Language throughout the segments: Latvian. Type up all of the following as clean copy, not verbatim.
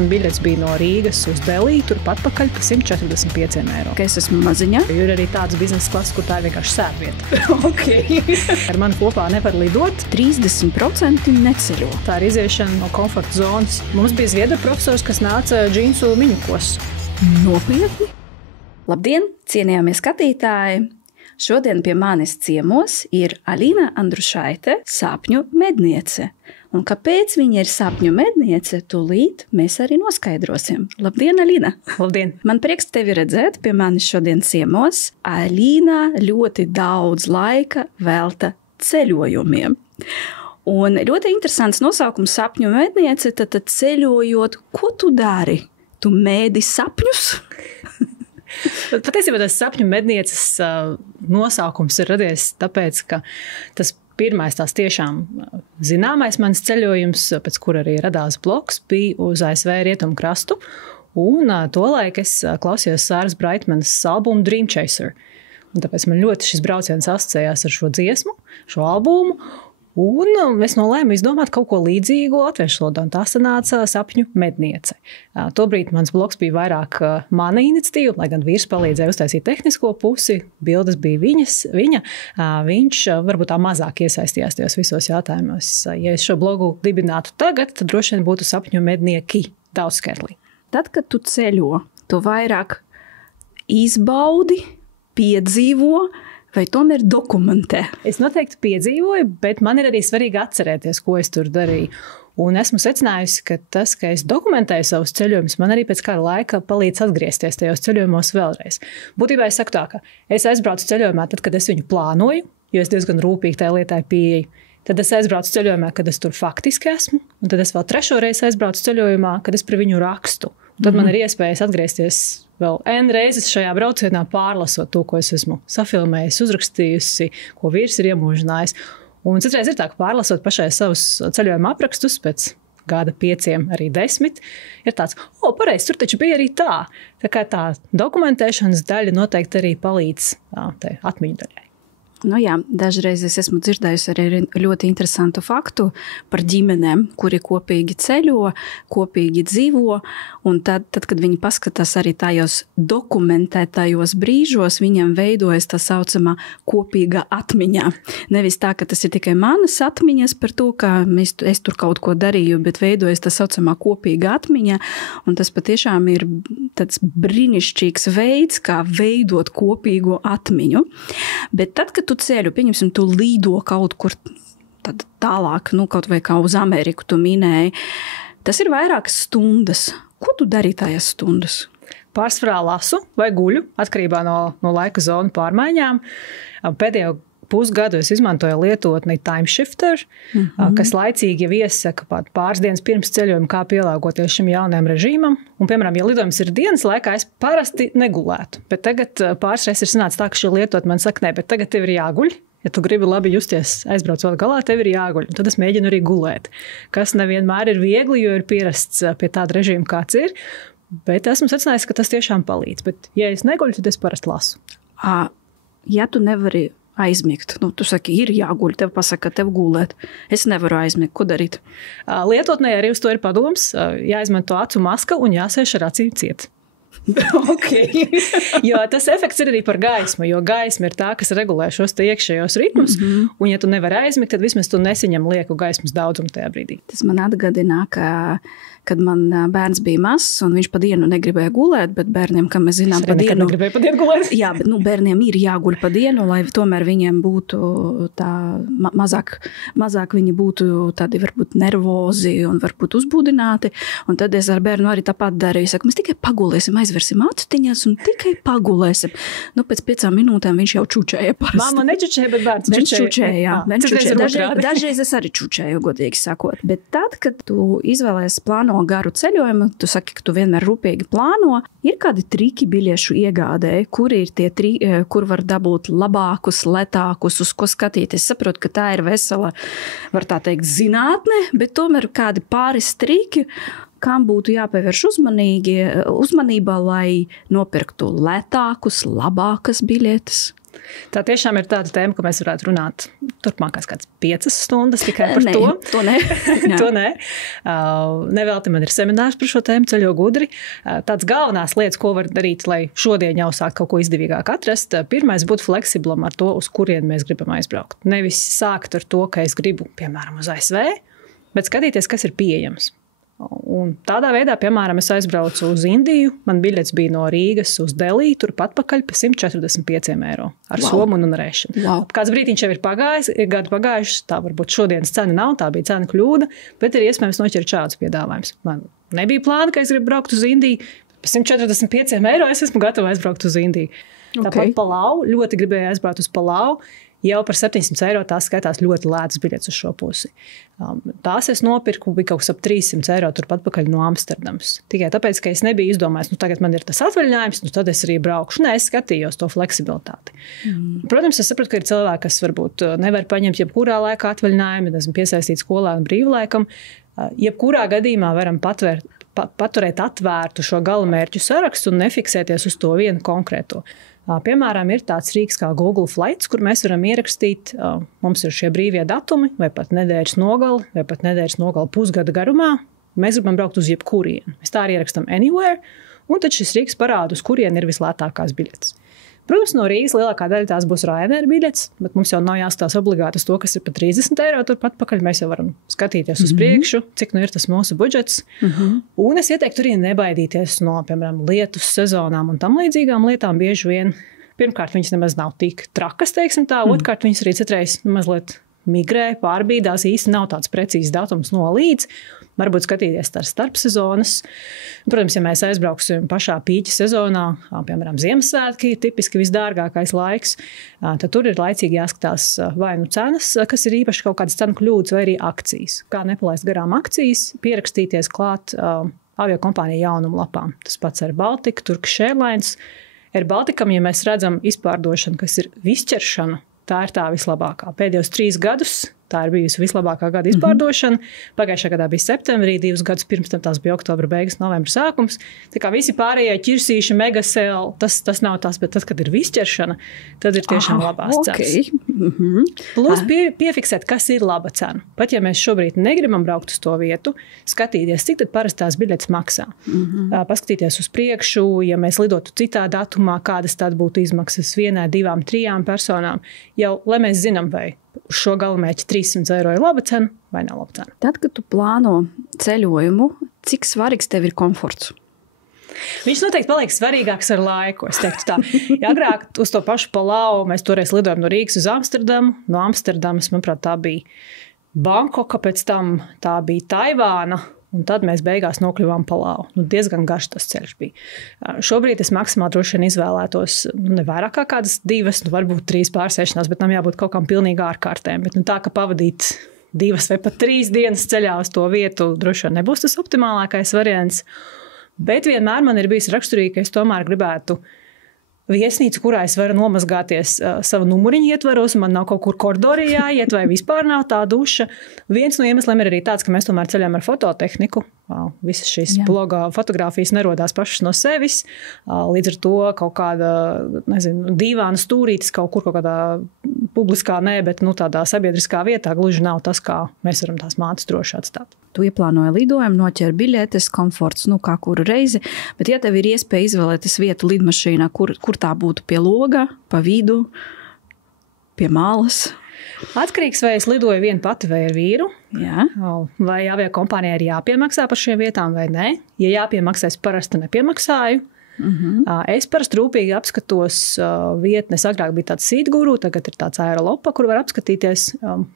man biļets bija no Rīgas uz Delī, turpat pakaļ pa 145 eiro. Ka es esmu maziņā. Jo ir arī tāds biznesa klases, kur tā ir vienkārši sēdvieta. Ar mani kopā nevar lidot. 30% neceļo. Tā ir iziešana no komforta zonas. Mums bija zviedru profesors, kas nāca džinsu miņukos. Nopietni? Labdien, cienījamie skatītāji! Šodien pie manis ciemos ir Alīna Andrušaite, sapņu medniece. Un kāpēc viņa ir sapņu medniece, tūlīt mēs arī noskaidrosim. Labdien, Alīna! Labdien! Man prieks tevi redzēt pie manis šodien ciemos. Alīna ļoti daudz laika velta ceļojumiem. Un ļoti interesants nosaukums sapņu medniece, tad ceļojot, ko tu dari? Tu mēdi sapņus? Patiesībā tas sapņu mednieces nosaukums ir radies tāpēc, ka tas pirmais tās tiešām zināmais mans ceļojums, pēc kura arī radās blogs, bija uz ASV rietumu krastu. Un tolaik es klausījos Sāras Braitmanas albumu Dream Chaser. Un tāpēc man ļoti šis brauciens asociējās ar šo dziesmu, šo albumu. Un es nolēmu izdomāt kaut ko līdzīgu latviešu valodā, un tā sanāca sapņu medniece. Tobrīd mans blogs bija vairāk mana iniciatīva, lai gan vīrs palīdzēja uztaisīt tehnisko pusi, bildes bija viņa. Viņš varbūt tā mazāk iesaistījās tajos visos jautājumos. Ja es šo blogu dibinātu tagad, tad droši vien būtu sapņu mednieki daudzskaitli. Tad, kad tu ceļo, tu vairāk izbaudi, piedzīvo, vai tomēr dokumentē? Es noteikti piedzīvoju, bet man ir arī svarīgi atcerēties, ko es tur darīju. Un esmu secinājusi, ka tas, ka es dokumentēju savus ceļojumus, man arī pēc kāda laika palīdz atgriezties tajos ceļojumos vēlreiz. Būtībā es saku tā, ka es aizbraucu ceļojumā tad, kad es viņu plānoju, jo es diezgan rūpīgi tajā lietai pieeju. Tad es aizbraucu ceļojumā, kad es tur faktiski esmu, un tad es vēl trešo reizi aizbraucu ceļojumā, kad es par viņu rakstu. Tad man ir iespējas atgriezties vēl N reizes šajā braucienā, pārlasot to, ko es esmu safilmējis, uzrakstījusi, ko vīrs ir iemūžinājis. Un citreiz ir tā, ka pārlasot pašai savus ceļojuma aprakstus pēc gada 5, arī 10, ir tāds, pareizi, tur taču bija arī tā. Tā kā tā dokumentēšanas daļa noteikti arī palīdz tai atmiņu daļai. Nu jā, dažreiz es esmu dzirdējusi arī ļoti interesantu faktu par ģimenēm, kuri kopīgi ceļo, kopīgi dzīvo, un tad, kad viņi paskatās arī tajos dokumentētajos brīžos, viņiem veidojas tā saucamā kopīga atmiņā. Nevis tā, ka tas ir tikai manas atmiņas par to, ka es tur kaut ko darīju, bet veidojas tā saucamā kopīga atmiņa, un tas patiešām ir tāds brīnišķīgs veids, kā veidot kopīgo atmiņu. Bet tad, kad tu ceļu, pieņemsim, tu līdo kaut kur tad tālāk, kaut vai kā uz Ameriku tu minēji, tas ir vairākas stundas. Ko tu dari tajās stundas? Pārsvarā lasu vai guļu, atkarībā no laika zonu pārmaiņām. Pēdējo pusgadu es izmantoju lietotni Timeshifter, kas laicīgi jau iesaka pāris dienas pirms ceļojuma, kā pielāgoties šim jaunajam režīmam. Un, piemēram, ja lidojums ir dienas laikā, es parasti negulētu. Bet tagad pāris reizes ir sanācis tā, ka šī lietotne man saka, bet tagad tev ir jāguļ. Ja tu gribi labi justies, aizbrauc vēl galā, tev ir jāguļ. Un tad es mēģinu arī gulēt, kas nevienmēr ir viegli, jo ir pierasts pie tāda režīma, kāds ir. Bet esmu secinājis, ka tas tiešām palīdz. Bet, ja es neguļu, tad es parasti lasu. Ja tu nevari aizmigt. Tu saki, ir jāguļ, tev pasaka, tev gulēt. Es nevaru aizmigt, ko darīt? Lietotnē arī uz to ir padoms, jāizmanto acu maska un jāsēž ar acīm ciet. Okay. Jo tas efekts ir arī par gaismu, jo gaisma ir tā, kas regulē šos te iekšējos ritmus, un ja tu nevari aizmigt, tad vismaz tu nesaņem lieku gaismas daudzumu tajā brīdī. Tas man atgādina, kad man bērns bija mazs, un viņš pa dienu negribēja gulēt, bet bērniem, kā mēs zinām, pa dienu negribēja pa dienu gulēt. Jā, bet bērniem ir jāguļ pa dienu, lai tomēr viņiem būtu tā mazāk viņi būtu tādi varbūt nervozi un varbūt uzbūdināti, un tad es ar bērnu arī tāpat darīju. Saku, mēs tikai pagulēsim, aizversim aciņas un tikai pagulēsim. Pēc 5 minūtēm viņš jau čučēja parasti. Māma nečučēja, bet bērns čučēja. Dažreiz es arī čučēju, godīgi sakot. Bet tad, kad tu izvēlējies plāno garu ceļojumu, tu saki, ka tu vienmēr rūpīgi plāno, ir kādi triki biļešu iegādē, kur ir tie kur var dabūt labākus, letākus, uz ko skatīt. Es saprotu, ka tā ir vesela, var tā teikt, zinātne, bet tomēr kādi pāris triki, kam būtu jāpievērš uzmanība, lai nopirktu letākus, labākas biļetes? Tā tiešām ir tāda tēma, ka mēs varētu runāt turpmākās kāds 5 stundas tikai par to. To ne. To ne. Nevelti man ir seminārs par šo tēmu Ceļo gudri. Tāds galvenās lietas, ko var darīt, lai šodien jau sāk kaut ko izdevīgāk atrast. Pirmais būt fleksiblam ar to, uz kurien mēs gribam aizbraukt. Nevis sākt ar to, ka es gribu, piemēram, uz ASV, bet skatīties, kas ir pieejams. Un tādā veidā, piemēram, es aizbraucu uz Indiju, man biļets bija no Rīgas uz Delī, turpat pakaļ par 145 eiro ar somu un unarēšanu. Wow. Kāds brītiņš jau ir pagājis, ir gadu pagājuši, tā varbūt šodienas cena nav, tā bija cena kļūda, bet ir iespējams noķert šādus piedāvājumus. Man nebija plāna, ka es gribu braukt uz Indiju, par 145 eiro es esmu gatava aizbraukt uz Indiju. Tāpat Palau, ļoti gribēju aizbraukt uz Palau. Jau par 700 eiro tās skaitās ļoti lētas biļetes uz šo pusi. Tās es nopirku, bija kaut kas ap 300 eiro turpat pakaļ no Amsterdamas. Tikai tāpēc, ka es nebiju izdomājis, tagad man ir tas atvaļinājums, tad es arī braukšu. Nē, es skatījos to fleksibilitāti. Protams, es sapratu, ka ir cilvēki, kas varbūt nevar paņemt jebkurā laikā atvaļinājumu, esmu piesaistīts skolēnu brīvlaikam. Jebkurā gadījumā varam paturēt atvērtu šo galamērķu sarakstu un nefiksēties uz to vienu konkrēto. Piemēram, ir tāds rīks kā Google Flights, kur mēs varam ierakstīt, mums ir šie brīvie datumi, vai pat nedēļas nogali, vai pat nedēļas nogali pusgada garumā. Mēs gribam braukt uz jebkurienu. Mēs tā arī ierakstam anywhere, un tad šis rīks parāda, uz kurien ir vislētākās biļetes. Protams, no Rīgas lielākā daļa tās būs Ryanair biļetes, bet mums jau nav jāskatās obligāti uz to, kas ir par 30 eiro turpat pakaļ. Mēs jau varam skatīties uz priekšu, cik nu ir tas mūsu budžets. Un es ieteiktu arī nebaidīties no, piemēram, lietus sezonām un tam līdzīgām lietām. Bieži vien, pirmkārt, viņas nemaz nav tik trakas, teiksim tā, otrkārt, viņas arī citreiz mazliet migrē, pārbīdās, īsti nav tāds precīzs datums no līdz. Varbūt skatīties tā starpsezonas. Protams, ja mēs aizbrauksim pašā pīķa sezonā, piemēram, Ziemassvētki ir tipiski visdārgākais laiks, tad tur ir laicīgi jāskatās vai nu cenas, kas ir īpaši kaut kādas cenu kļūdas, vai arī akcijas. Kā nepalaist garām akcijas, pierakstīties klāt aviokompāniju jaunumu lapām. Tas pats ar Baltika, Turkish Airlines. Ar Baltikam, ja mēs redzam izpārdošanu, kas ir visķeršana, tā ir tā vislabākā. Pēdējos 3 gadus tā ir bijusi vislabākā gada izpārdošana. Pagājušā gadā bija septembrī, 2 gadus pirms tam tās bija oktobra beigas, novembra sākums. Tā kā visi pārējie ķirsīši, megasēl, tas nav tas, bet tad, kad ir visķeršana, tad ir tiešām labās cenas. Plus piefiksēt, kas ir laba cena. Pat ja mēs šobrīd negribam braukt uz to vietu, skatīties, cik tad parasti tās biļetes maksā. Paskatīties uz priekšu, ja mēs lidotu citā datumā, kādas tad būtu izmaksas 1, 2, 3 personām, jau, lai mēs zinām, vai uz šo galamērķi 300 eiro ir laba cena vai nav laba cena. Tad, kad tu plāno ceļojumu, cik svarīgs tev ir komforts? Viņš noteikti paliek svarīgāks ar laiku. Es teiktu tā, ja agrāk uz to pašu Palau mēs toreiz lidojam no Rīgas uz Amsterdamu. No Amsterdamas, manuprāt, tā bija Bankoka, pēc tam tā bija Taivāna. Un tad mēs beigās nokļuvām Palau. Diezgan garš tas ceļš bija. Šobrīd es maksimāli droši vien izvēlētos ne vairāk kā kādas 2, varbūt 3 pārsēšanās, bet tam jābūt kaut kam pilnīgi ārkārtēm. Bet tā, ka pavadīt 2 vai pat 3 dienas ceļā uz to vietu, droši vien nebūs tas optimālākais variants. Bet vienmēr man ir bijis raksturīgi, ka es tomēr gribētu viesnīcu, kurā es varu nomazgāties savu numuriņu ietvaros, un man nav kaut kur koridorī jāiet, vai vispār nav tā duša. Viens no iemesliem ir arī tāds, ka mēs tomēr ceļām ar fototehniku. Visas šīs bloga fotogrāfijas nerodās pašas no sevis. Līdz ar to kaut kāda, dīvāna stūrītis kaut kur kaut kādā publiskā, bet tādā sabiedriskā vietā gluži nav tas, kā mēs varam tās mātes droši atstāt. Tu ieplānoji lidojumu, noķer biļetes, komforts, kā kuru reizi, bet ja tev ir iespēja izvēlēties vietu lidmašīnā, kur tā būtu pie loga, pa vidu, pie malas? Atkarīgs, vai es lidoju viena pati vai ar vīru. Jā. Vai aviokompānijai ir jāpiemaksā par šiem vietām vai nē. Ja jāpiemaksā, es parasti nepiemaksāju. Es parasti rūpīgi apskatos vietnes. Agrāk bija tāds Seatguru, tagad ir tāds Aerolopa, kur var apskatīties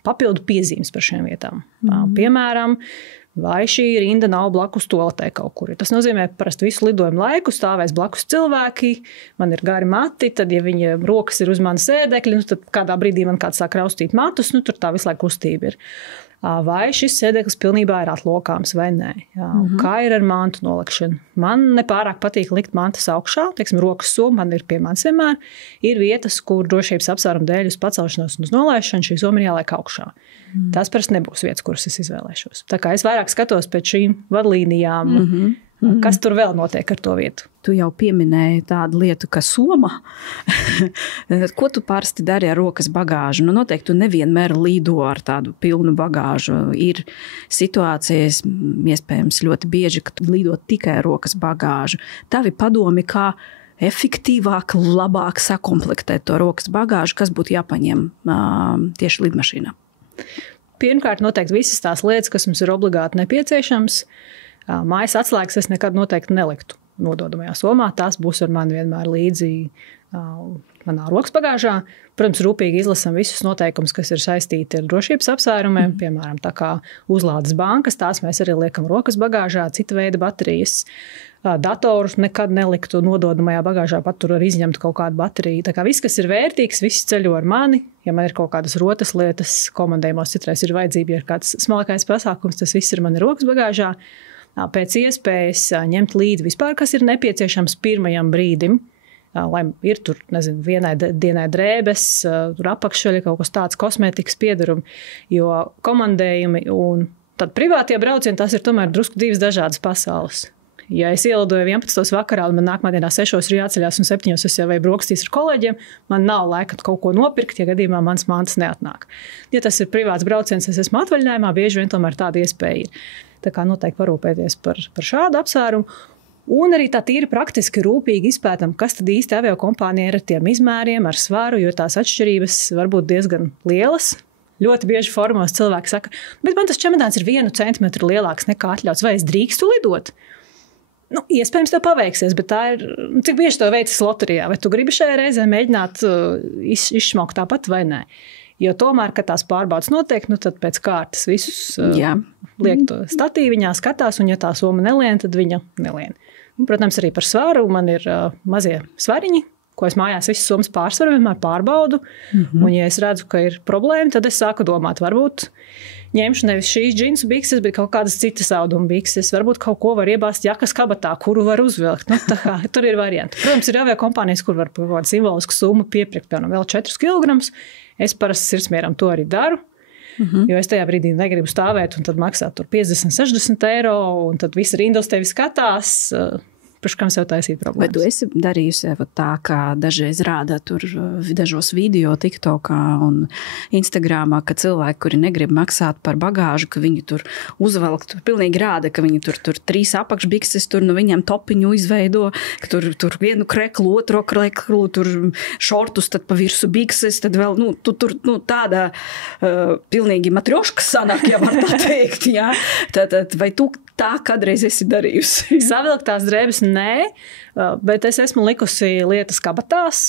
papildu piezīmes par šiem vietām. Piemēram, vai šī rinda nav blakus toaletē kaut kur. Tas nozīmē, ka parasti visu lidojumu laiku stāvēs blakus cilvēki, man ir gari mati, tad, ja viņa rokas ir uz manas sēdekļa, tad kādā brīdī man kāds sāk raustīt matus, tur tā visu laiku kustība ir. Vai šis sēdeklis pilnībā ir atlokāms vai nē. Kā ir ar mantu nolikšanu? Man nepārāk patīk likt mantas augšā, teiksim, rokas soma man ir pie manis vienmēr. Ir vietas, kur drošības apsvērumu dēļ uz pacelšanos un uz nolaišanu šī soma ir jāliek augšā. Tās parasti nebūs vietas, kuras es izvēlēšos. Tā kā es vairāk skatos pēc šīm vadlīnijām, Kas tur vēl notiek ar to vietu? Tu jau pieminēji tādu lietu, kā soma. Ko tu parasti dari ar rokas bagāžu? Nu, noteikti tu nevienmēr lido ar tādu pilnu bagāžu. Ir situācijas, iespējams, ļoti bieži, ka tu lido tikai ar rokas bagāžu. Tavi padomi, kā efektīvāk, labāk sakomplektēt to rokas bagāžu, kas būtu jāpaņem tieši lidmašīnā? Pirmkārt, noteikti visas tās lietas, kas mums ir obligāti nepieciešams. Mājas atslēgas es nekad noteikti neliktu nododamajā somā. Tās būs ar mani vienmēr līdzi manā rokas bagāžā. Protams, rūpīgi izlasam visus noteikumus, kas ir saistīti ar drošības apsvērumiem. Piemēram, tā kā uzlādes bankas, tās mēs arī liekam rokas bagāžā, cita veida baterijas. Datorus nekad neliktu nododamajā bagāžā, pat tur var izņemt kaut kādu bateriju. Tā kā viss, kas ir vērtīgs, viss ceļo ar mani. Ja man ir kaut kādas rotas lietas, komandējumos citreiz ir vajadzība, ja ir kāds smalkais pasākums, tas viss ir mani rokas bagāžā. Pēc iespējas ņemt līdzi vispār, kas ir nepieciešams pirmajam brīdim, lai ir tur, nezinu, vienai dienai drēbes, tur apakšveļa kaut kas tāds, kosmētikas piedarumi, jo komandējumi un tad privātie braucieni, tas ir tomēr drusku divas dažādas pasaules. Ja es ielidoju 11. vakarā un man nākamā dienā 6. ir jāceļās un 7. es jau vai brokastīs ar kolēģiem, man nav laika kaut ko nopirkt, ja gadījumā mans mantas neatnāk. Ja tas ir privāts brauciens, es esmu atvaļinājumā, bieži vien tomēr tāda iespēja ir. Tā kā noteikti parūpēties par šādu apsvērumu. Un arī tā tīri praktiski rūpīgi izpētam, kas tad īsti aviokompānija ir ar tiem izmēriem, ar svaru, jo tās atšķirības var būt diezgan lielas. Ļoti bieži formos cilvēki saka, bet man tas čemodāns ir 1 centimetru lielāks nekā atļauts, vai es drīkstu lidot? Nu, iespējams, tev paveiksies, bet tā ir, cik bieži to veicis loterijā, vai tu gribi šajā reizē mēģināt izšmaukt tāpat vai nē. Jo tomēr, kad tās pārbaudas notiek, nu tad pēc kārtas visus liek to statīviņā, skatās, un ja tā soma nelien, tad viņa nelien. Un, protams, arī par svaru man ir mazie svariņi, ko es mājās visas somas pārsvaru vienmēr pārbaudu, un ja es redzu, ka ir problēma, tad es sāku domāt, varbūt ņemšu nevis šīs džinsu bikses, bet kaut kādas citas auduma bikses. Varbūt kaut ko var iebāzt jakas kabatā, kuru var uzvilkt. Nu, tā kā, tur ir varianti. Protams, ir aviokompānijas, kur var par kādu simbolisku summu piepirkt, piemēram, vēl 4 kg. Es parasti sirdsmieram to arī daru, jo es tajā brīdī negribu stāvēt un tad maksāt tur 50-60 eiro, un tad visi rindos tevi skatās. Paši, kam sev taisīt problēmas. Vai tu esi darījusi tā, kā dažreiz rāda tur dažos video TikTokā un Instagramā, ka cilvēki, kuri negrib maksāt par bagāžu, ka viņi tur uzvelk, tur pilnīgi rāda, ka viņi tur 3 apakšbikses, tur no viņiem topiņu izveido, ka tur vienu kreklu, otro kreklu, tur šortus, tad pa virsu bikses, tad vēl, tāda pilnīgi matrioškas sanāk, ja var tā teikt, jā. Tad vai tu tā kādreiz esi darījusi? Savilktās drēbes nē, bet es esmu likusi lietas kabatās.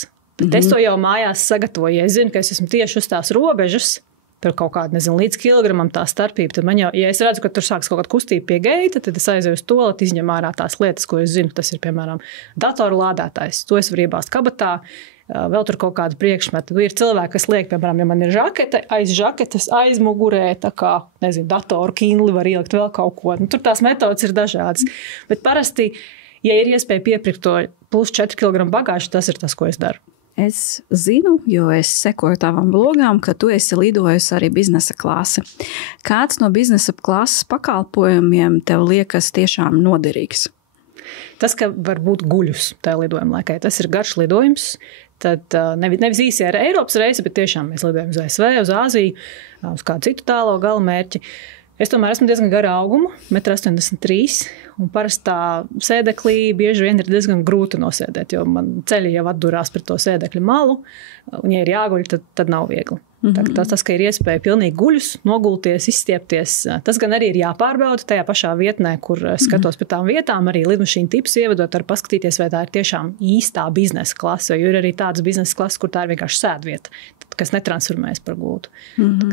Es to jau mājās sagatavoju. Ja es zinu, ka es esmu tieši uz tās robežas, tur kaut kāda, nezinu, līdz kilogramam tā starpība, tad man jau, ja es redzu, ka tur sāks kaut kāda kustība pie geita, tad es aizēju uz toaleti, izņem ārā tās lietas, ko es zinu. Tas ir, piemēram, datoru lādētājs. To es varu iebāzt kabatā. Vēl tur kaut kādu priekšmetu. Ir cilvēki, kas liek, piemēram, ja man ir žakete, aiz žaketes, aiz mugurē, tā kā, nezinu, datoru kindli var ielikt vēl kaut ko. Nu, tur tās metodas ir dažādas. Bet parasti, ja ir iespēja piepirkt to plus 4 kg bagāžu, tas ir tas, ko es daru. Es zinu, jo es sekoju tavam blogām, ka tu esi lidojusi arī biznesa klasi. Kāds no biznesa klases pakalpojumiem tev liekas tiešām noderīgs? Tas, ka var būt guļus tajā lidojuma laikā, tas ir garš lidojums. Tad nevis īsi ar Eiropas reisi, bet tiešām mēs lidojam uz ASV, uz Āziju, uz kādu citu tālo galamērķi. Es tomēr esmu diezgan gara auguma, 1,83 m, un parastā sēdeklī bieži vien ir diezgan grūti nosēdēt, jo man ceļi jau atdurās pret to sēdekļu malu, un ja ir jāguļ, tad nav viegli. Tas, ka ir iespēja pilnīgi guļus, nogulties, izstiepties, tas gan arī ir jāpārbauda tajā pašā vietnē, kur skatos pēc tām vietām, arī lidmašīnu tipus ievedot, var paskatīties, vai tā ir tiešām īstā biznesa klase, jo ir arī tādas biznesa klases, kur tā ir vienkārši sēdvieta, kas netransformējas par gultu.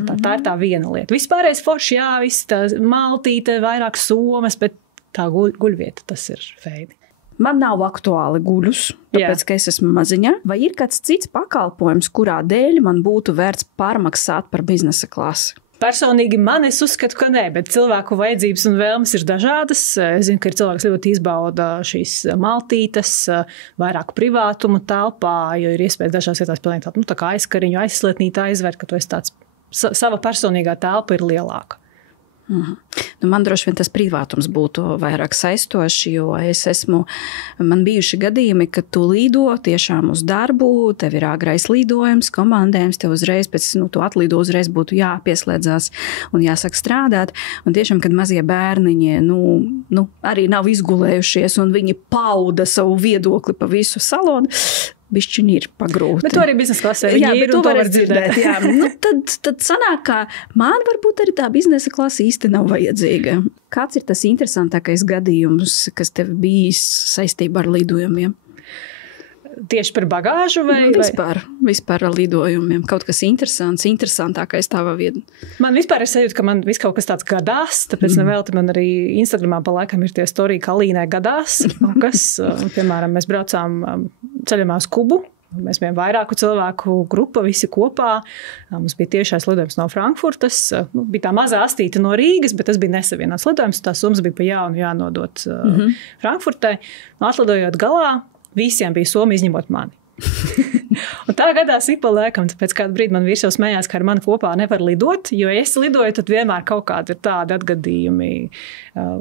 Tā ir tā viena lieta. Vispārējais forši, jā, viss tā maltīte, vairāk somas, bet tā guļvieta, tas ir feini. Man nav aktuāli guļus, tāpēc, ka es esmu maziņa. Vai ir kāds cits pakalpojums, kurā dēļ man būtu vērts pārmaksāt par biznesa klasi? Personīgi man es uzskatu, ka nē, bet cilvēku vajadzības un vēlmes ir dažādas. Es zinu, ka ir cilvēks ļoti izbauda šīs maltītes, vairāk privātuma telpā, jo ir iespējas dažās vietās pilnīgi tādu, tā kā aizkariņu, aizslietnītā aizvērt, ka tu esi tāds, sava personīgā telpa ir lielāka. Nu, man droši vien tas privātums būtu vairāk saistoši, jo man bijuši gadījumi, kad tu lido tiešām uz darbu, tev ir āgrais lidojums, komandējums, tev uzreiz pēc, tu atlido uzreiz būtu jāpieslēdzās un jāsaka strādāt. Un tiešām, kad mazie bērniņi, arī nav izgulējušies un viņi pauda savu viedokli pa visu salonu, bišķiņi ir pagrūti. Bet to arī biznesa klasē viņi ir un to var dzirdēt. Jā. Tad sanāk, ka man varbūt arī tā biznesa klase īsti nav vajadzīga. Kāds ir tas interesantākais gadījums, kas tev bijis saistībā ar lidojumiem? Tieši par bagāžu vai? Vispār ar lidojumiem. Kaut kas interesantākais tava vieta. Man vispār ir sajūta, ka man viss kaut kas tāds gadās, tāpēc nevelti man arī Instagramā pa laikam ir tie storija, ka Alīnai gadās. Piemēram, mēs braucām ceļojumā uz Kubu. Mēs bijām vairāku cilvēku grupa, visi kopā. Mums bija tiešais lidojums no Frankfurtas. Bija tā mazā astīte no Rīgas, bet tas bija nesavienots lidojums. Tā summas bija pa jaunu jānodot Frankfurtai. Atlidojot galā, visiem bija soma izņemot mani. Un tā gadās ik pa laikam, tāpēc kādu brīdi man vīrs jau smējās, ka ar mani kopā nevar lidot, jo ja es lidoju, tad vienmēr kaut kādi ir tādi atgadījumi,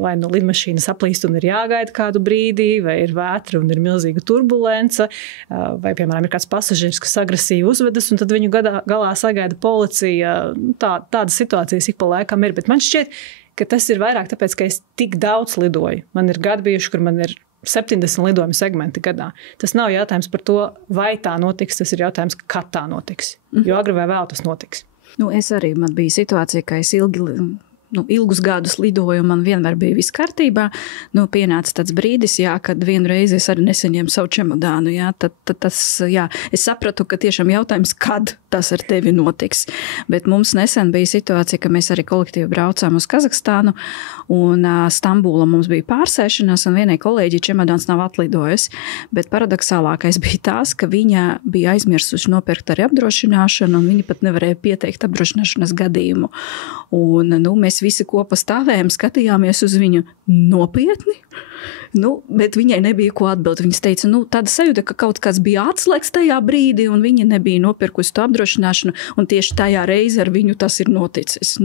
vai lidmašīnas aplīst un ir jāgaida kādu brīdi, vai ir vētra un ir milzīga turbulence, vai, piemēram, ir kāds pasažieris, kas agresīvi uzvedas, un tad viņu galā sagaida policija. Tādas situācijas ik pa laikam ir, bet man šķiet, ka tas ir vairāk tāpēc, ka es tik daudz lidoju. Man ir gadi bijuši, kur man ir 70 lidojumu segmenti gadā. Tas nav jautājums par to, vai tā notiks, tas ir jautājums, kad tā notiks. Jo agri vai vēl tas notiks. Man bija situācija, ka es ilgus gadus lidoju, man vienmēr bija viss kārtībā. Pienāca tāds brīdis, kad vienreiz es arī nesaņēmu savu čemodānu. Es sapratu, ka tiešām jautājums, kad tas ar tevi notiks. Bet mums nesen bija situācija, ka mēs arī kolektīvi braucām uz Kazahstānu, un Stambula mums bija pārsēšanās, un vienai kolēģi čemodāns nav atlidojis. Bet paradoxālākais bija tās, ka viņa bija aizmirsuši nopirkt arī apdrošināšanu, un viņa pat nevarēja pieteikt apdrošināšanas gadījumu. Un, mēs visi kopā stāvējām, skatījāmies uz viņu nopietni, bet viņai nebija ko atbildēt. Viņas teica, tāda sajūta, ka kaut kāds bija atslēgts tajā brīdī, un viņa nebija nopirkusi to apdrošināšanu, un tieši tajā reizi ar viņu tas ir noticis.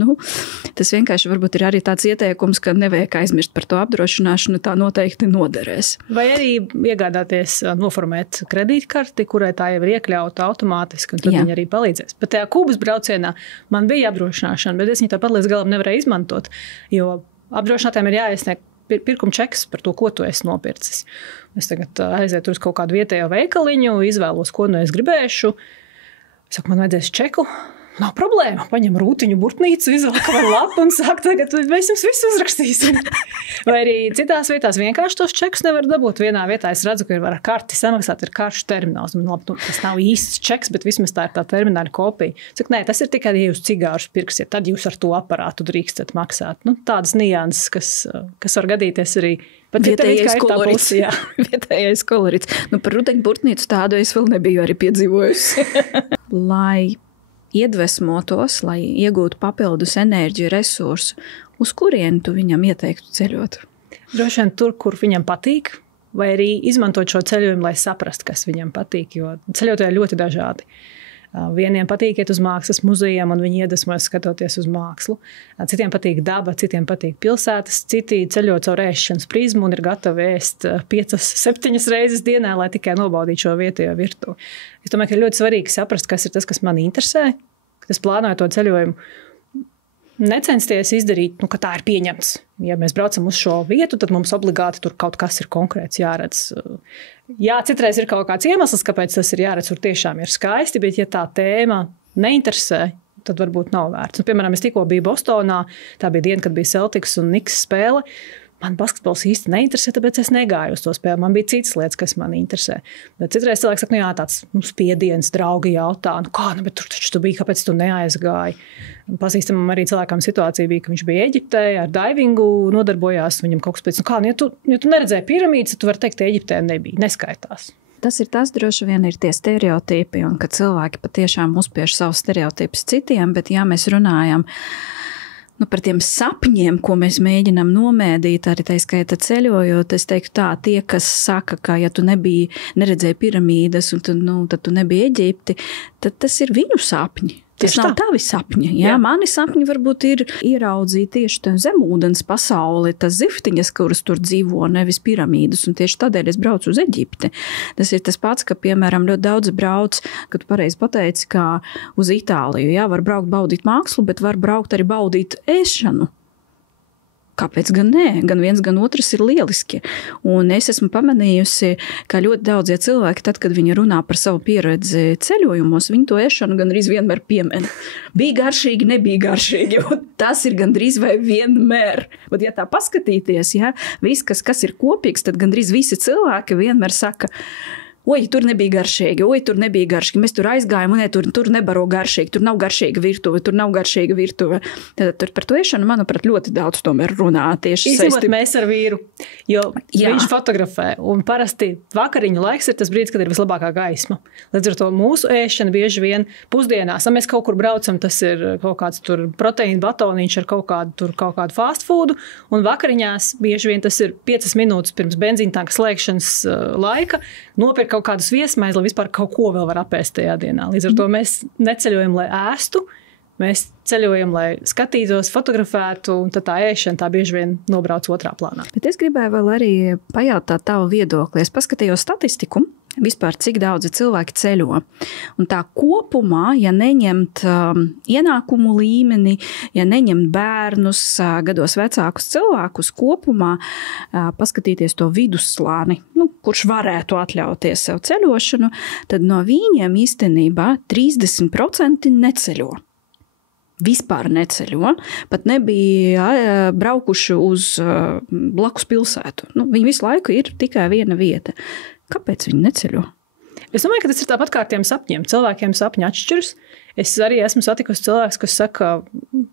Tas vienkārši varbūt ir arī tāds ieteikums, ka nevajag aizmirst par to apdrošināšanu, tā noteikti noderēs. Vai arī iegādāties, noformēt kredītkarti, kurai tā jau ir iekļauta automātiski, un tad viņa arī palīdzēs. Bet tajā Kubas braucienā man bija apdrošināšana, bet es viņu tāpat līdz galam nevarēju izmantot, jo apdrošinātājiem ir jāiesniegt pirkuma čeks par to, ko tu esi nopircis. Es tagad aizietu uz kaut kādu vietējo veikaliņu, izvēlos, ko es gribēšu. Es saku, man vajadzēs čeku. Nav problēma. Paņem rūtiņu burtnīcu, izvelk vai lapu un sāk tagad, mēs jums visu uzrakstīsim. Vai arī citās vietās vienkārši tos čekus nevar dabūt. Vienā vietā es redzu, ka ir var ar karti samaksāt, ir karšu termināls. Tas nav īsts čeks, bet vismaz tā ir tā termināla kopija. Saku, nē, tas ir tikai, ja jūs cigārus pirksiet, tad jūs ar to aparātu drīkstat maksāt. Tādas nianses, kas var gadīties arī. Vietējais kolorits. Vietējais kolorits. Par rūteņu burtnīcu tādu es vēl nebiju arī piedzīvojusi. Lai iedvesmotos, lai iegūtu papildus enerģiju, resursu, uz kurieni tu viņam ieteiktu ceļot? Droši vien tur, kur viņam patīk, vai arī izmantot šo ceļojumu, lai saprastu, kas viņam patīk, jo ceļotāji ir ļoti dažādi. Vieniem patīk iet uz mākslas muzejiem, un viņi iedvesmojas skatoties uz mākslu. Citiem patīk daba, citiem patīk pilsētas, citi ceļot caur ēšanas prizmu un ir gatavi ēst 5-7 reizes dienā, lai tikai nobaudītu šo vietējo virtuvi. Es domāju, ka ir ļoti svarīgi saprast, kas ir tas, kas mani interesē, kad es plānoju to ceļojumu. Necensties izdarīt, ka tā ir pieņemts. Ja mēs braucam uz šo vietu, tad mums obligāti tur kaut kas ir konkrēts jāredz. Jā, citreiz ir kaut kāds iemesls, kāpēc tas ir jāredz, tur tiešām ir skaisti, bet ja tā tēma neinteresē, tad varbūt nav vērts. Piemēram, es tikko biju Bostonā, tā bija diena, kad bija Celtics un Knicks spēle. Man basketbols īsti neinteresē, tāpēc es negāju uz to spēli. Man bija citas lietas, kas man interesē. Bet citreiz cilvēks saka, tāds spiediens, draugi jautā, bet tur taču tu biji, kāpēc tu neaizgāji? Pazīstamam arī cilvēkam situācija bija, ka viņš bija Eģiptē, ar daivingu nodarbojās, viņam kaut kas pēc, ja tu neredzēji piramīdas, tu vari teikt, Eģiptē nebija, neskaitās. Tas droši vien ir tie stereotipi, un ka cilvēki patiešām uzspiež savus stereotipus citiem, bet ja mēs runājam par tiem sapņiem, ko mēs mēģinām nomēdīt, arī tā skaita ceļojot, es teiktu tā, tie, kas saka, ka ja tu neredzēji piramīdas, un tad tu nebija Eģipti, tad tas ir viņu sapņi. Tas nav tavi sapņi. Jā? Mani sapņi varbūt ir ieraudzīt tieši zemūdens pasauli, tas ziftiņas, kuras tur dzīvo, nevis piramīdas, un tieši tādēļ es braucu uz Eģipti. Tas ir tas pats, ka, piemēram, ļoti daudz brauc, kad tu pareizi pateici, kā uz Itāliju. Jā, var braukt baudīt mākslu, bet var braukt arī baudīt ēšanu. Kāpēc gan nē? Gan viens, gan otrs ir lieliski. Un es esmu pamanījusi, ka ļoti daudzie cilvēki, tad, kad viņi runā par savu pieredzi ceļojumos, viņi to ēšanu gandrīz vienmēr piemin. Bija garšīgi, nebija garšīgi. Tas ir gandrīz vai vienmēr. Bet, ja tā paskatīties, ja, viss, kas ir kopīgs, tad gandrīz visi cilvēki vienmēr saka, oi, tur nebija garšīgi, mēs tur aizgājām, un tur nebaro garšīgi, tur nav garšīga virtuve, Tad par to ēšanu, manuprāt, ļoti daudz tomēr runā tieši saistībā. Mēs ar vīru, jo viņš fotografē, un parasti vakariņu laiks ir tas brīdis, kad ir vislabākā gaisma. Līdz ar to mūsu ēšana bieži vien pusdienās, mēs kaut kur braucam, tas ir kaut kāds tur proteīna batoniņš ar kaut kādu fast foodu, un vakariņās bieži vien tas ir 5 minūtes pirms benzīntanka slēgšanas laika, nopirkt kaut kādus viesmaizi, lai vispār kaut ko vēl var apēst tajā dienā. Līdz ar to mēs neceļojam, lai ēstu, mēs ceļojam, lai skatītos, fotografētu, un tad tā ēšana tā bieži vien nobrauc otrā plānā. Bet es gribēju vēl arī pajautāt tavu viedokli. Es paskatījos statistiku, vispār cik daudzi cilvēki ceļo. Un tā kopumā, ja neņemt ienākumu līmeni, ja neņemt bērnus, gados vecākus cilvēkus, kopumā paskatīties to vidusslāni, kurš varētu atļauties sev ceļošanu, tad no viņiem īstenībā 30% neceļo. Vispār neceļo, pat nebija braukuši uz blakus pilsētu. Viņi visu laiku ir tikai viena vieta. Kāpēc viņi neceļo? Es domāju, ka tas ir tāpat kā ar tiem sapņiem. Cilvēkiem sapņi atšķiras. Es arī esmu satikusi cilvēkus, kas saka,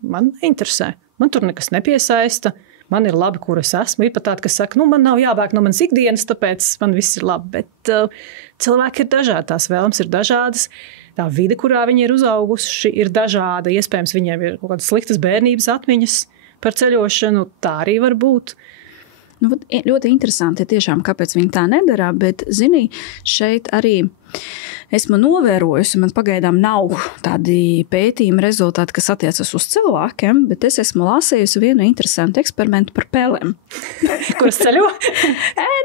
man neinteresē, man tur nekas nepiesaista, man ir labi, kur es esmu. Ir pat tādi, kas saka, man nav jābēg no manas ikdienas, tāpēc man viss ir labi. Bet cilvēki ir dažādi, tās vēlmes ir dažādas. Tā vide, kurā viņi ir uzauguši, ir dažāda. Iespējams, viņiem ir kaut kādas sliktas bērnības atmiņas par ceļošanu. Tā arī var būt. Ļoti interesanti tiešām, kāpēc viņi tā nedara, bet, zini, šeit arī esmu novērojusi, man pagaidām nav tādi pētījumi rezultāti, kas attiecas uz cilvēkiem, bet es esmu lasījusi vienu interesantu eksperimentu par pelēm. Kuras ceļo?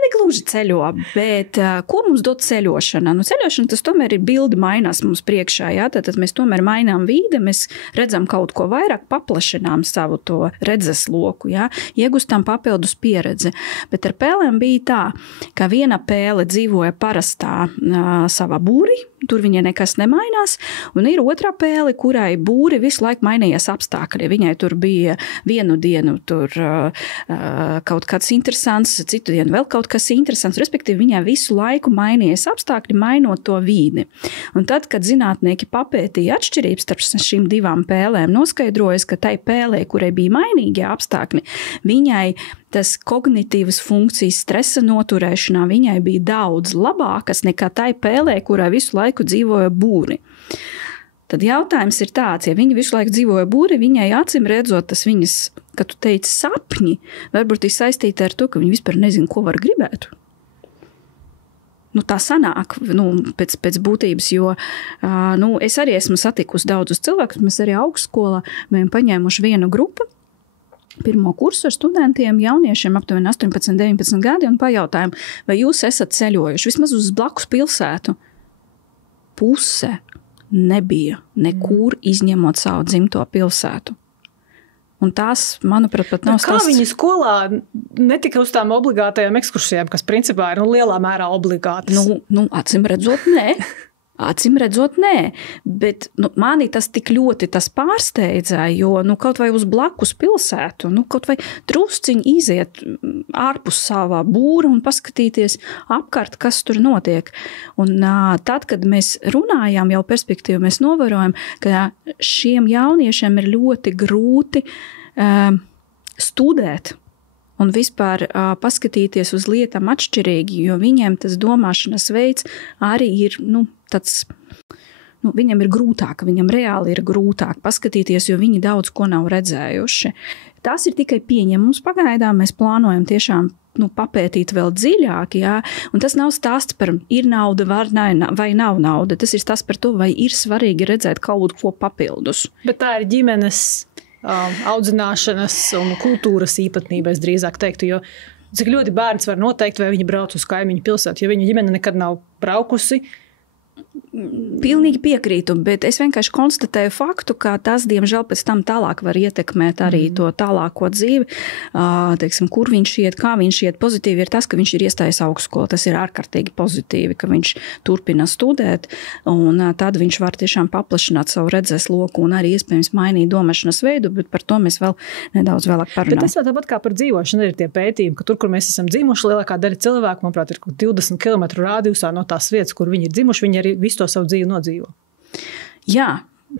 Negluži ceļo, bet ko mums dod ceļošana? Ceļošana tas tomēr ir bildi mainās mums priekšā, jā? Tad mēs tomēr mainām vīde, mēs redzam kaut ko vairāk, paplašinām savu to redzesloku, jā? Iegustam papildus pieredzi. Bet ar pēlēm bija tā, ka viena pēle dzīvoja parastā savā būrī, tur viņai nekas nemainās, un ir otrā pēle, kurai būri visu laiku mainījās apstākļi. Viņai tur bija vienu dienu tur kaut kāds interesants, citu dienu vēl kaut kas interesants, respektīvi viņai visu laiku mainījās apstākļi, mainot to vīdi. Un tad, kad zinātnieki papētīja atšķirības starp šīm divām pēlēm, noskaidrojas, ka tai pēlē, kurai bija mainīgie apstākļi, viņai tas kognitīvas funkcijas stresa noturēšanā viņai bija daudz labākas nekā tai pēlē, kurā visu laiku dzīvoja būri. Tad jautājums ir tāds, ja viņi visu laiku dzīvoja būri, viņai acīm redzot tas viņas, kad tu teici sapņi, varbūt ir saistīti ar to, ka viņi vispār nezina, ko var gribētu. Tā sanāk pēc būtības, jo es arī esmu satikusi daudzus cilvēkus, mēs arī augstskolā bijām paņēmuši vienu grupu, pirmo kursu ar studentiem, jauniešiem aptuveni 18, 19 gadi un pajautājām, vai jūs esat ceļojuši vismaz uz blakus pilsētu. Puse nebija nekur izņemot savu dzimto pilsētu. Un tās, manuprāt, pat nav stāsts. Kā viņi skolā netika uz tām obligātajām ekskursijām, kas principā ir lielā mērā obligātas? Acīm redzot, nē. Acīm redzot, nē, bet mani tas tik ļoti pārsteidzā, jo kaut vai uz blakus pilsētu, kaut vai drusciņi iziet ārpus savā būra un paskatīties apkārt, kas tur notiek. Un tad, kad mēs runājām jau perspektīvu, mēs novērojam, ka šiem jauniešiem ir ļoti grūti studēt un vispār paskatīties uz lietām atšķirīgi, jo viņiem tas domāšanas veids arī ir, tāds, viņam ir grūtāk, viņam reāli ir grūtāk paskatīties, jo viņi daudz ko nav redzējuši. Tas ir tikai pieņemums pagaidām. Mēs plānojam tiešām papētīt vēl dziļāk, jā. Un tas nav stāsts par ir nauda vai nav nauda. Tas ir stāsts par to, vai ir svarīgi redzēt kaut ko papildus. Bet tā ir ģimenes audzināšanas un kultūras īpatnība, es drīzāk teiktu, jo cik ļoti bērns var noteikt, vai viņi brauc uz kaimiņu pilsētu, jo viņa ģimene nekad nav braukusi. Pilnīgi piekrītu, bet es vienkārši konstatēju faktu, ka tas, diemžēl, pēc tam tālāk var ietekmēt arī to tālāko dzīvi. Teiksim, kur viņš iet, kā viņš iet. Pozitīvi ir tas, ka viņš ir iestājies augstskolu. Tas ir ārkārtīgi pozitīvi, ka viņš turpina studēt, un tad viņš var tiešām paplašināt savu redzes loku un arī iespējams mainīt domāšanas veidu, bet par to mēs vēl nedaudz vēlāk parunājam. Bet tas vēl tāpat kā par dzīvošanu ir tie pētījumi, ka tur, kur mēs esam dzimuši, lielākā daļa cilvēku, manuprāt, ir 20 km rādījusā no tās vietas, kur viņi ir dzimuši, viņi arī visu to savu dzīvi nodzīvo. Jā,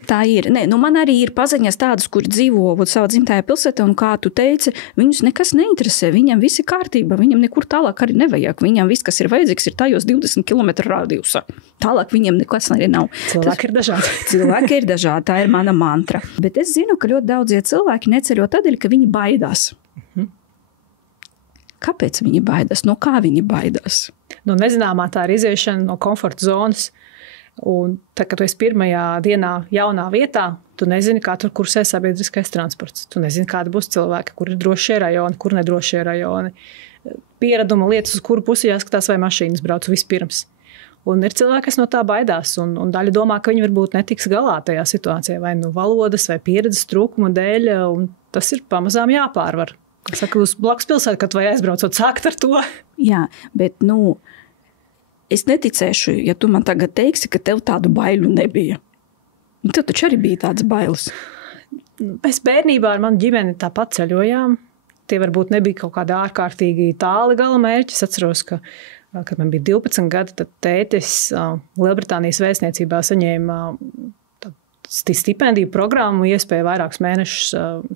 tā ir. Man arī ir paziņas tādas, kur dzīvo savā dzimtajā pilsētā, un kā tu teici, viņus nekas neinteresē, viņam viss ir kārtība, viņam nekur tālāk arī nevajag. Viņam viss, kas ir vajadzīgs, ir tajos 20 km rādījusā. Tālāk viņam nekas arī nav. Cilvēki ir dažādi. Cilvēki ir dažādi, tā ir mana mantra. Bet es zinu, ka ļoti daudzie cilvēki neceļo tādēļ, ka viņi baidās. Kāpēc viņi baidās? No kā viņi baidās? No nezināmā tā ir iziešana no komforta zonas. Un tad, kad tu esi pirmajā dienā jaunā vietā, tu nezini, kā tur kursē sabiedriskais transports. Tu nezini, kādi būs cilvēki, kur ir drošie rajoni, kur nedrošie rajoni. Piereduma lietas, uz kuru pusi jāskatās, vai mašīnas brauc vispirms. Un ir cilvēki, kas no tā baidās, un daļa domā, ka viņi varbūt netiks galā tajā situācijā, vai valodas, vai pieredzes trūkuma dēļ, un tas ir pamazām jāpārvar. Kā saka, uz blakus pilsētu, kad vai aizbraucot, sākt ar to. Jā, bet, es neticēšu, ja tu man tagad teiksi, ka tev tādu baiļu nebija. Tev taču arī bija tādas bailes. Mēs bērnībā ar manu ģimeni tāpat ceļojām. Tie varbūt nebija kaut kādi ārkārtīgi tāli gala mērķi. Es atceros, ka, kad man bija 12 gadi, tad tētis Lielbritānijas vēstniecībā saņēma stipendiju programmu, iespēju vairākus mēnešus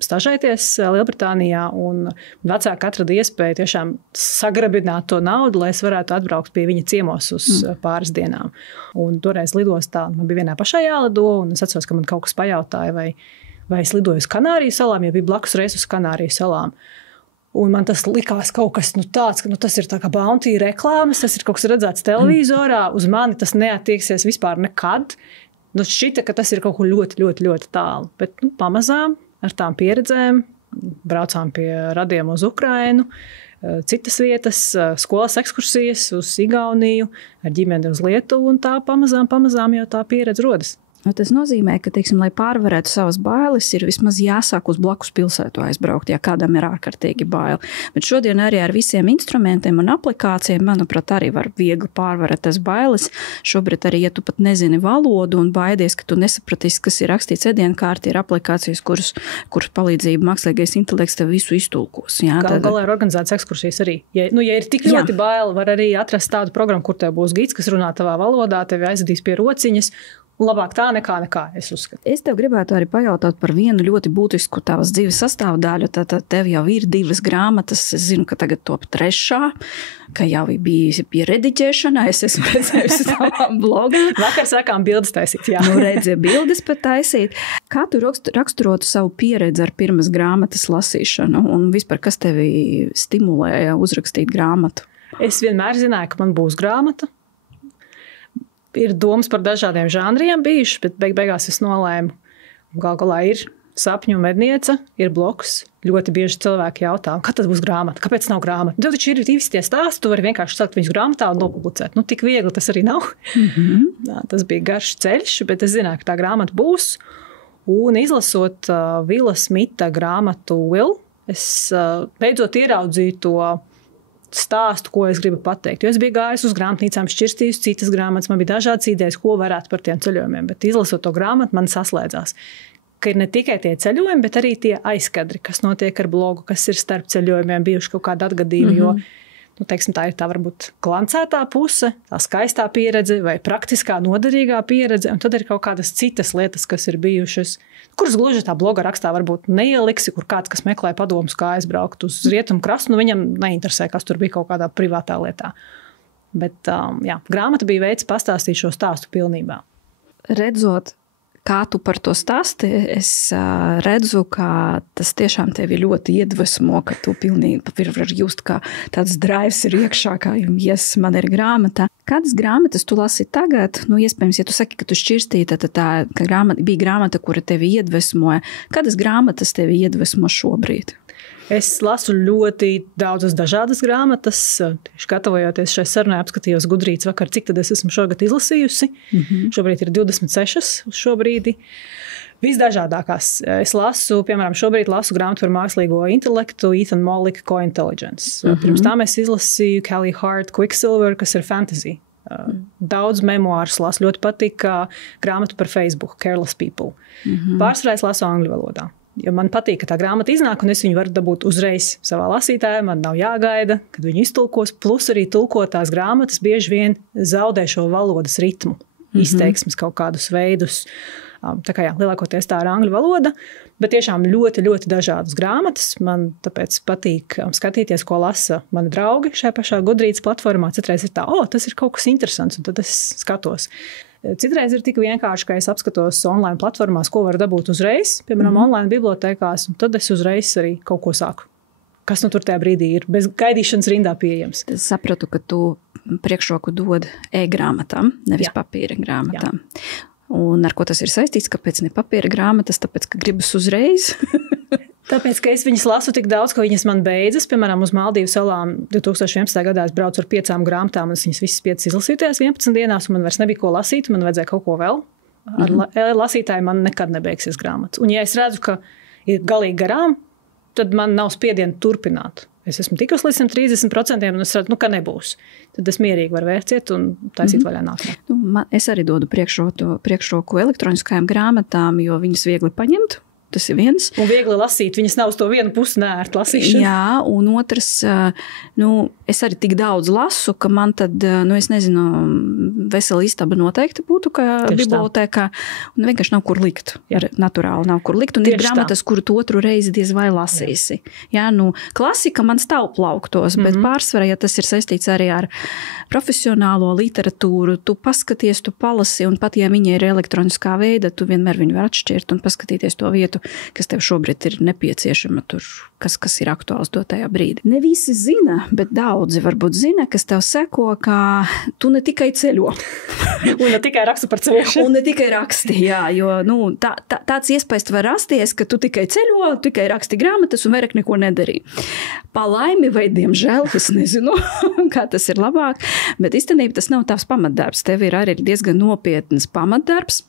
stažēties Lielbritānijā, un vecāki atrada iespēju tiešām sagrabināt to naudu, lai es varētu atbraukt pie viņa ciemos uz pāris dienām. Un toreiz lidostā man bija vienā pašā jālido, un es atceros, ka man kaut kas pajautāja, vai es lidoju uz Kanāriju salām, jo bija blakus reis uz Kanāriju salām. Un man tas likās kaut kas tāds, ka tas ir tā kā Bounty reklāmas, tas ir kaut kas redzēts televizorā, uz mani tas neattieksies vispār nekad. Šķita, ka tas ir kaut kur ļoti, ļoti, ļoti tālu. Bet pamazām ar tām pieredzēm braucām pie radiem uz Ukrainu, citas vietas, skolas ekskursijas uz Igauniju, ar ģimeni uz Lietuvu, un tā pamazām jau tā pieredze rodas. Tas nozīmē, ka, lai pārvarētu savas bailes, ir vismaz jāsāk uz blakus pilsētu aizbraukt, ja kādam ir ārkārtīgi baili. Bet šodien arī ar visiem instrumentiem un aplikācijiem, manuprāt, arī var viegli pārvarēt tas bailes. Šobrīd arī, ja tu pat nezini valodu un baidies, ka tu nesapratīsi, kas ir rakstīts ēdienkārtī, ir aplikācijas, kuras palīdzību mākslīgais intelekts tev visu iztulkos. Galā ir organizētas ekskursijas arī. Ja ir tik ļoti baili, var arī atrast tādu programmu, kur tev būs gids, kas runā tavā valodā, tevi aizvedīs pie rociņas. Labāk tā nekā, es uzskatu. Es tev gribētu arī pajautāt par vienu ļoti būtisku tavas dzīves sastāvdaļu. Tad tev jau ir 2 grāmatas. Es zinu, ka tagad top 3, ka jau bija pie rediģēšanā. Es esmu redzējusi tavā blogā. Vakar sākām bildes taisīt, jā. Redzēju bildes pat taisīt. Kā tu raksturotu savu pieredzi ar pirmas grāmatas lasīšanu? Un vispār, kas tevi stimulēja uzrakstīt grāmatu? Es vienmēr zināju, ka man būs grāmata. Ir domas par dažādiem žanriem bijuši, bet beigās es nolēmu. Galā ir sapņu medniece, ir blogs. Ļoti bieži cilvēki jautā, kad tad būs grāmata, kāpēc nav grāmata? Tev taču ir visi tie stāsti, tu vari vienkārši sākt viņus grāmatā un nopublicēt. Tik viegli tas arī nav. Tas bija garš ceļš, bet es zināju, ka tā grāmata būs. Un izlasot Vila Smita grāmatu Will, es beidzot ieraudzīju to stāstu, ko es gribu pateikt. Jo es biju gājis uz grāmatnīcām, šķirstījusi citas grāmatas, man bija dažādas idejas, ko varētu par tiem ceļojumiem, bet izlasot to grāmatu, man saslēdzās, ka ir ne tikai tie ceļojumi, bet arī tie aizkadri, kas notiek ar blogu, kas ir starp ceļojumiem, bijuši kaut kādi atgadījumi, jo tā ir tā varbūt glancētā puse, tā skaistā pieredze vai praktiskā noderīgā pieredze, un tad ir kaut kādas citas lietas, kas ir bijušas, kuras gluži tā bloga rakstā varbūt neieliksi, kur kāds, kas meklē padomus, kā aizbraukt uz rietumu krastu, viņam neinteresē, kas tur bija kaut kādā privātā lietā. Bet grāmata bija veids pastāstīt šo stāstu pilnībā. Redzot, kā tu par to stāsti, es redzu, ka tas tiešām tevi ļoti iedvesmo, ka tu pilnīgi var just, kā tāds drives ir iekšā, kā man ir grāmata. Kādas grāmatas tu lasi tagad? Iespējams, ja tu saki, ka tu šķirstīji, tad tā bija grāmata, kura tevi iedvesmoja. Kādas grāmatas tevi iedvesmo šobrīd? Es lasu ļoti daudzas dažādas grāmatas. Tieši gatavojoties šai sarunai, apskatījos Goodreads vakar, cik tad es esmu šogad izlasījusi. Šobrīd ir 26 uz šo brīdi. Visdažādākās. Es lasu, piemēram, šobrīd lasu grāmatu par mākslīgo intelektu Ethan Mollick Cointelligence. Pirms tam es izlasīju Callie Hart Quicksilver, kas ir fantasy. Daudz memoārus lasu. Ļoti patīk grāmatu par Facebook, Careless People. Pārsvarā es lasu angļu valodā. Jo man patīk, ka tā grāmata iznāk, un es viņu varu dabūt uzreiz savā lasītājā. Man nav jāgaida, kad viņu iztulkos. Plus arī tulkotās grāmatas bieži vien zaudē šo valodas ritmu, izteiksmes kaut kādus veidus. Tā kā lielākoties tā ir angļu valoda, bet tiešām ļoti, ļoti dažādas grāmatas. Man tāpēc patīk skatīties, ko lasa mani draugi šajā pašā Goodreads platformā. Citreiz ir tā, tas ir kaut kas interesants, un tad es skatos. Citreiz ir tik vienkārši, ka es apskatos online platformās, ko var dabūt uzreiz, piemēram, online bibliotēkās, un tad es uzreiz arī kaut ko saku. Kas tur tajā brīdī ir bez gaidīšanas rindā pieejams. Es sapratu, ka tu priekšroku dod e-grāmatām, nevis papīra grāmatām. Jā. Un ar ko tas ir saistīts? Kāpēc ne papīra grāmatas? Tāpēc, ka gribas uzreiz? Tāpēc, ka es viņas lasu tik daudz, ka viņas man beidzas. Piemēram, uz Maldīvu salām 2011. gadā es braucu ar 5 grāmatām, un es viņas visas 5 izlasīju 11 dienās, un man vairs nebija ko lasīt, man vajadzēja kaut ko vēl. Ar lasītāju man nekad nebeigsies grāmatas. Un ja es redzu, ka ir galīgi garām, tad man nav spiediena turpināt. Es esmu tikus līdz 30%, un es redzu, ka nebūs. Tad es mierīgi varu vērciet un taisīt vaļā nākamā. Es arī dodu priekšroku elektroniskajām grāmatām, jo viņas viegli paņemt. Tas ir viens. Un viegli lasīt, viņas nav uz to vienu pusi nērta lasīšana. Jā, un otrs, es arī tik daudz lasu, ka man tad, es nezinu, vesela istaba noteikti būtu, ka bibliotēkā, un vienkārši nav kur likt. Naturāli nav kur likt, un ir grāmatas, kuru tu otru reizi diez vai lasīsi. Jā, klasika man stāv plauktos, bet pārsvarā, ja tas ir saistīts arī ar profesionālo literatūru, tu paskaties, tu palasi, un pat ja viņa ir elektroniskā veida, tu vienmēr viņu var atšķirt un paskatīties to vietu, kas tev šobrīd ir nepieciešama tur, kas ir aktuāls dotajā brīdī. Ne visi zina, bet daudzi varbūt zina, kas tev seko, ka tu ne tikai ceļo. Un ne tikai rakstu par ceļošanu. Un ne tikai raksti, jā, jo tāds iespējas var rasties, ka tu tikai ceļo, tikai raksti grāmatas un vairāk neko nedarī. Pa laimi vai diemžēl, es nezinu, kā tas ir labāk, bet īstenībā tas nav tavs pamatdarbs. Tev ir arī diezgan nopietnas pamatdarbs.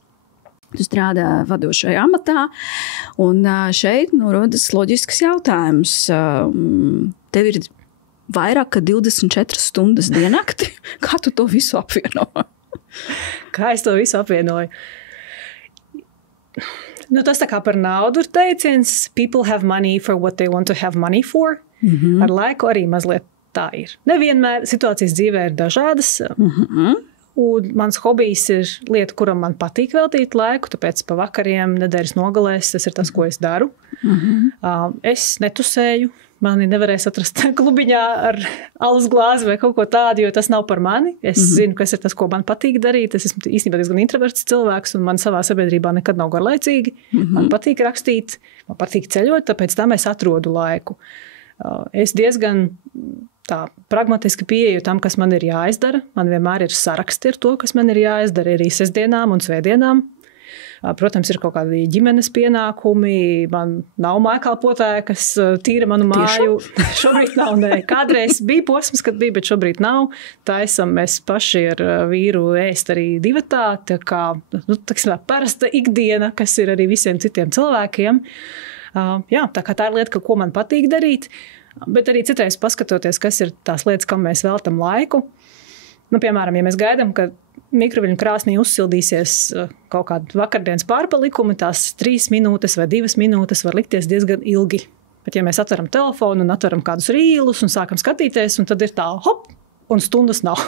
Tu strādā vadošajā amatā, un šeit rodas loģisks jautājums. Tev ir vairāk kā 24 stundas diennakti. Kā tu to visu apvieno? Kā es to visu apvienoju? Tas tā kā par naudu ir teiciens. People have money for what they want to have money for. Ar laiku arī mazliet tā ir. Nevienmēr situācijas dzīvē ir dažādas. Un mans hobijs ir lieta, kuram man patīk veltīt laiku, tāpēc pa vakariem, nedēļas nogalēs, tas ir tas, ko es daru. Es netusēju, mani nevarēs atrast klubiņā ar alus glāzi vai kaut ko tādu, jo tas nav par mani. Es zinu, kas ir tas, ko man patīk darīt. Es esmu īstenībā diezgan introverts cilvēks, un man savā sabiedrībā nekad nav garlaicīgi. Man patīk rakstīt, man patīk ceļot, tāpēc tam es atrodu laiku. Es diezgan tā pragmatiski pieeju tam, kas man ir jāizdara. Man vienmēr ir saraksti ar to, kas man ir jāizdara arī sestdienām un svētdienām. Protams, ir kaut kādi ģimenes pienākumi. Man nav mājkalpotāja, kas tīra manu māju. Šobrīd nav, ne. Kādreiz bija posms, kad bija, bet šobrīd nav. Taisam mēs paši ar vīru ēst arī divatā. Tā kā parasta ikdiena, kas ir arī visiem citiem cilvēkiem. Tā kā tā ir lieta, ko man patīk darīt. Bet arī citreiz paskatoties, kas ir tās lietas, kam mēs veltam laiku. Piemēram, ja mēs gaidām, ka mikroviļņu krāsnī uzsildīsies kaut kāda vakardienas pārpalikumi, tās 3 minūtes vai 2 minūtes var likties diezgan ilgi. Bet ja mēs atveram telefonu un atveram kādus rīlus un sākam skatīties, un tad ir tā, hop, un stundas nav.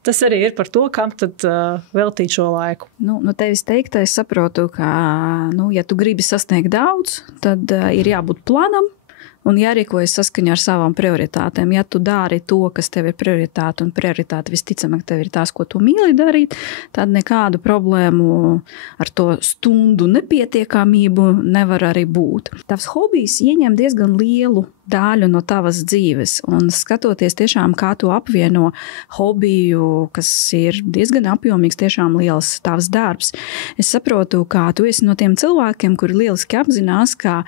Tas arī ir par to, kam tad veltīt šo laiku. Tevis teiktā es saprotu, ka, ja tu gribi sasniegt daudz, tad ir jābūt plānam. Un jārīkojas saskaņā ar savām prioritātēm. Ja tu dari to, kas tev ir prioritāte, un prioritāte visticamāk tev ir tās, ko tu mīli darīt, tad nekādu problēmu ar to stundu nepietiekamību nevar arī būt. Tavs hobijs ieņem diezgan lielu daļu no tavas dzīves, un skatoties tiešām, kā tu apvieno hobiju, kas ir diezgan apjomīgs, tiešām liels tavs darbs. Es saprotu, kā tu esi no tiem cilvēkiem, kuri lieliski apzinās, ka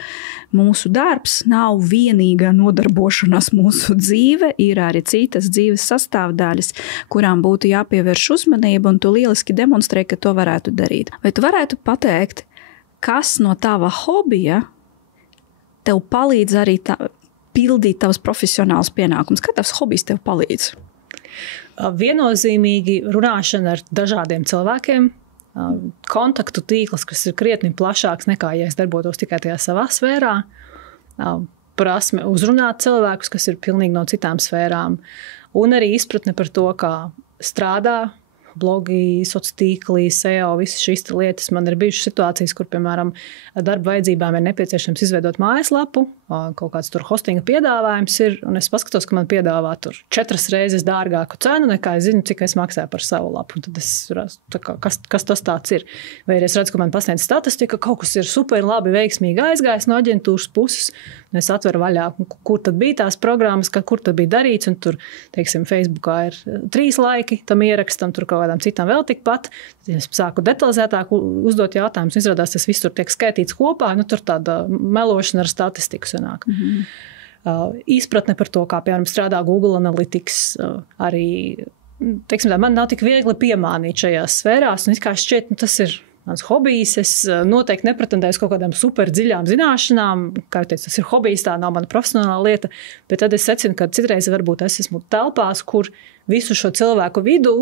mūsu darbs nav vienīgā nodarbošanās mūsu dzīve, ir arī citas dzīves sastāvdaļas, kurām būtu jāpievērš uzmanība, un tu lieliski demonstrē, ka to varētu darīt. Vai tu varētu pateikt, kas no tava hobija tev palīdz arī pildīt tavs profesionāls pienākums? Kā tavs hobijs tev palīdz? Viennozīmīgi runāšana ar dažādiem cilvēkiem, kontaktu tīkls, kas ir krietni plašāks nekā, ja es darbotos tikai tajā savā sfērā, prasme uzrunāt cilvēkus, kas ir pilnīgi no citām sfērām, un arī izpratne par to, kā strādā blogi, sociālā tīklī, SEO, visas šīs lietas. Man ir bijušas situācijas, kur, piemēram, darba vajadzībām ir nepieciešams izveidot mājaslapu, kaut kāds tur hostinga piedāvājums ir, un es paskatos, ka man piedāvā tur 4 reizes dārgāku cenu, nekā es zinu, cik es maksāju par savu lapu. Un tad es redzu, kas tas tāds ir. Vai es redzu, ka man pasniedz statistika, kaut kas ir super labi, veiksmīgi aizgājis no aģentūras puses, un es atveru vaļā, kur tad bija tās programmas, kur tad bija darīts, un tur, teiksim, Facebookā ir 3 laiki tam ierakstam, tur kaut kādām citām vēl tikpat. Tad es sāku detalizētāk uzdot jautājumus, izrādās, tas viss tur tiek skaitīts kopā, nu tur tāda melošana ar statistiku sanāk. Izpratne par to, kā, piemēram, strādā Google Analytics, arī, teiksim tā, man nav tik viegli piemānīt šajās sfērās, un it kā šķiet, tas ir mans hobijs, es noteikti nepretendēju kaut kādām super dziļām zināšanām, kā jau teicu, tas ir hobijs, tā nav mana profesionālā lieta, bet tad es secinu, ka citreiz varbūt es esmu telpās, kur visu šo cilvēku vidū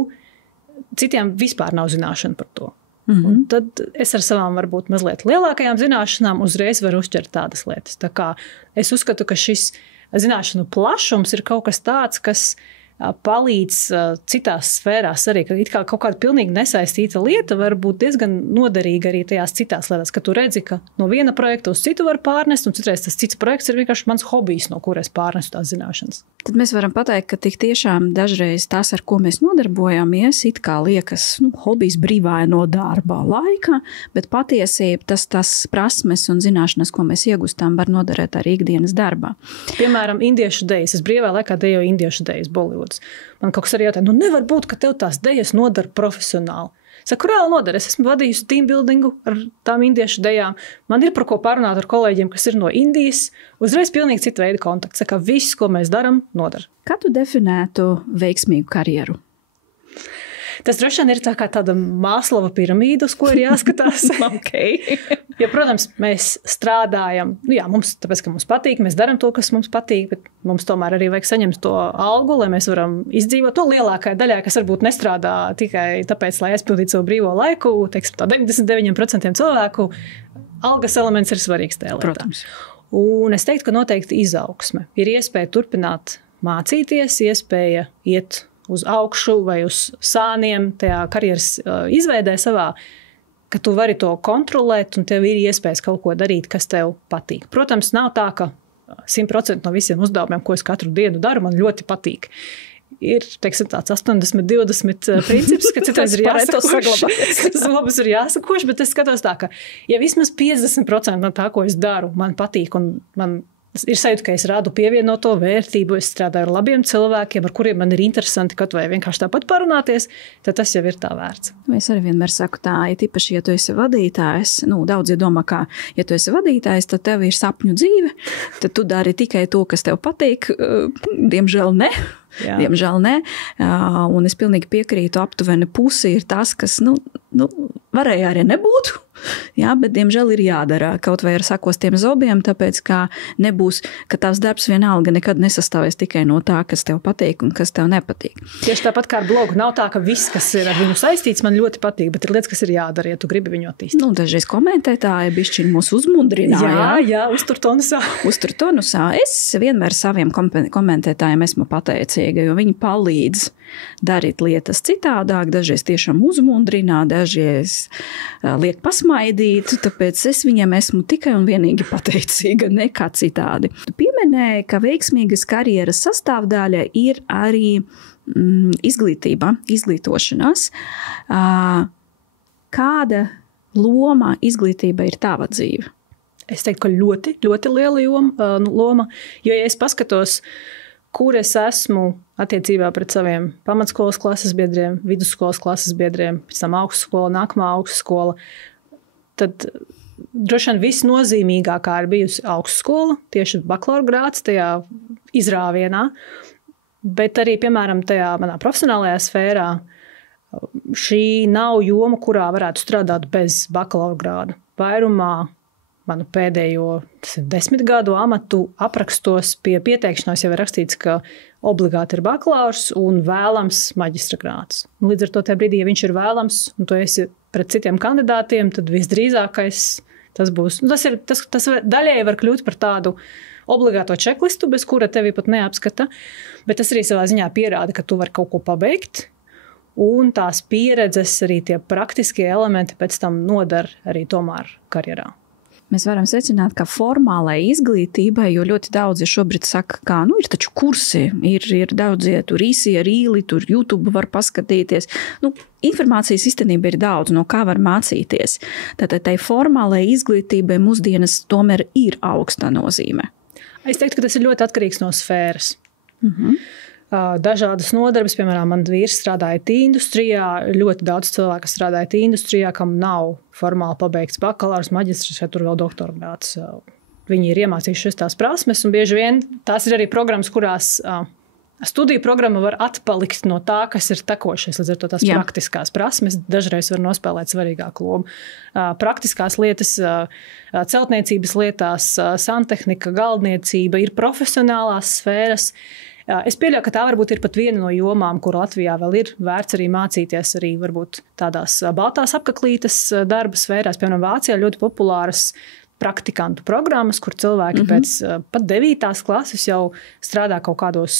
citiem vispār nav zināšana par to. Un tad es ar savām varbūt mazliet lielākajām zināšanām uzreiz varu uzķert tādas lietas. Tā kā es uzskatu, ka šis zināšanu plašums ir kaut kas tāds, kas palīdz citās sfērās arī, ka it kā kaut kāda pilnīgi nesaistīta lieta var būt diezgan noderīga arī tajās citās lietās, ka tu redzi, ka no viena projekta uz citu var pārnest, un citreiz tas cits projekts ir vienkārši mans hobijs, no kur es pārnesu tās zināšanas. Tad mēs varam pateikt, ka tik tiešām dažreiz tas, ar ko mēs nodarbojamies, it kā liekas, hobijs brīvā no darba laika, bet patiesība tas prasmes un zināšanas, ko mēs iegūstam, var noderēt arī ikdienas darbā. Piemēram, indiešu dejas. Es brīvā laikā dejoju indiešu dejas Bollywood. Man kaut kas arī jautā, nevar būt, ka tev tās dejas nodara profesionāli. Saku, reāli nodara. Es esmu vadījusi teambuildingu ar tām indiešu dejām. Man ir par ko parunāt ar kolēģiem, kas ir no Indijas. Uzreiz pilnīgi cita veida kontakts. Saka, viss, ko mēs daram, nodara. Kā tu definētu veiksmīgu karjeru? Tas droši vien ir tā kā tāda Māslova piramīda, uz ko ir jāskatās. Okay. Ja, protams, mēs strādājam, tāpēc, ka mums patīk, mēs daram to, kas mums patīk, bet mums tomēr arī vajag saņemt to algu, lai mēs varam izdzīvot to lielākai daļai, kas varbūt nestrādā tikai tāpēc, lai aizpildītu savu brīvo laiku. Teiksim, tā 99% cilvēku algas elements ir svarīgs tajā lietā. Protams. Un es teiktu, ka noteikti izaugsme. Ir iespēja turpināt mācīties, iespēja iet uz augšu vai uz sāniem tajā karjeras izveidē savā, ka tu vari to kontrolēt un tev ir iespējas kaut ko darīt, kas tev patīk. Protams, nav tā, ka 100% no visiem uzdevumiem, ko es katru dienu daru, man ļoti patīk. Ir, teiksim, tāds 80-20 princips, ka citreiz ir jāsakoš, zobus ir jāsakoš, bet es skatos tā, ka ja vismaz 50% no tā, ko es daru, man patīk un man ir sajūta, ka es rādu pievienoto vērtību, es strādāju ar labiem cilvēkiem, ar kuriem man ir interesanti kaut vai vienkārši tāpat parunāties, tad tas jau ir tā vērts. Es arī vienmēr saku tā, ja tīpaši, ja tu esi vadītājs, daudzi domā, ka, ja tu esi vadītājs, tad tev ir sapņu dzīve, tad tu dari tikai to, kas tev patīk, diemžēl ne. Jā. Diemžēl ne, un es pilnīgi piekrītu, aptuveni pusi ir tas, kas, varēja arī nebūt, jā, bet diemžēl ir jādara kaut vai ar sakostiem zobiem, tāpēc, ka nebūs, ka tavs darbs vienalga nekad nesastāvēs tikai no tā, kas tev patīk un kas tev nepatīk. Tieši tāpat kā ar blogu, nav tā, ka viss, kas ir ar viņu saistīts, man ļoti patīk, bet ir lietas, kas ir jādara, ja tu gribi viņu attīstīt. Dažreiz komentētāji bišķiņ mūs uzmundrināja. Jā, uztur tonusā. Uztur tonusā. Es vienmēr saviem komentētājiem esmu pateicīga, jo viņi palīdz darīt lietas citādāk, dažreiz tiešām uzmundrinā, dažreiz liek pasmā izmaidītu, tāpēc es viņam esmu tikai un vienīgi pateicīga, nekā citādi. Tu pieminēji, ka veiksmīgas karjeras sastāvdaļa ir arī izglītība, izglītošanās. Kāda loma izglītība ir tava dzīve? Es teiktu, ka ļoti, ļoti liela loma, jo, ja es paskatos, kur es esmu attiecībā pret saviem pamatskolas klases biedriem, vidusskolas klases biedriem, pēc tam augstskola, nākamā augstskola, tad droši vien visnozīmīgākā ir bijusi augstskola, tieši bakalaura grāds tajā izrāvienā, bet arī, piemēram, tajā manā profesionālajā sfērā šī nav joma, kurā varētu strādāt bez bakalaura grāda. Vairumā manu pēdējo 10 gadu amatu aprakstos pie pieteikšanās jau ir rakstīts, ka obligāti ir bakalaurs un vēlams maģistra grāds. Līdz ar to tajā brīdī, ja viņš ir vēlams un tu esi pret citiem kandidātiem, tad visdrīzākais tas būs. Tas daļēji var kļūt par tādu obligāto čeklistu, bez kura tevi pat neapskata, bet tas arī savā ziņā pierāda, ka tu vari kaut ko pabeigt. Un tās pieredzes, arī tie praktiskie elementi pēc tam nodara arī tomēr karjerā. Mēs varam secināt, ka formālai izglītībai, jo ļoti daudzi šobrīd saka, ka ir taču kursi, ir daudzie tur īsi ar īli, tur YouTube var paskatīties. Informācijas īstenībā ir daudz, no kā var mācīties. Tātad tai formālai izglītībai mūsdienas tomēr ir augsta nozīme. Es teiktu, ka tas ir ļoti atkarīgs no sfēras. Dažādas nodarbes, piemēram, man vīrs strādā IT industrijā, ļoti daudz cilvēku strādā IT industrijā, kam nav formāli pabeigts bakalaurs, maģistrs vai tur vēl doktora grāds. Viņi ir iemācījušies tās prasmes, un bieži vien tās ir arī programmas, kurās studiju programma var atpalikt no tā, kas ir tekošais, līdz ar to tās praktiskās prasmes dažreiz var nospēlēt svarīgāku lomu. Praktiskās lietas, celtniecības lietās, santehnika, galdniecība ir profesionālās sfēras. Es pieļauju, ka tā varbūt ir pat viena no jomām, kur Latvijā vēl ir vērts arī mācīties arī varbūt tādās baltās apaklītes darba sfērās. Piemēram, Vācijā ļoti populāras praktikantu programmas, kur cilvēki pēc pat 9. klases jau strādā kaut kādos,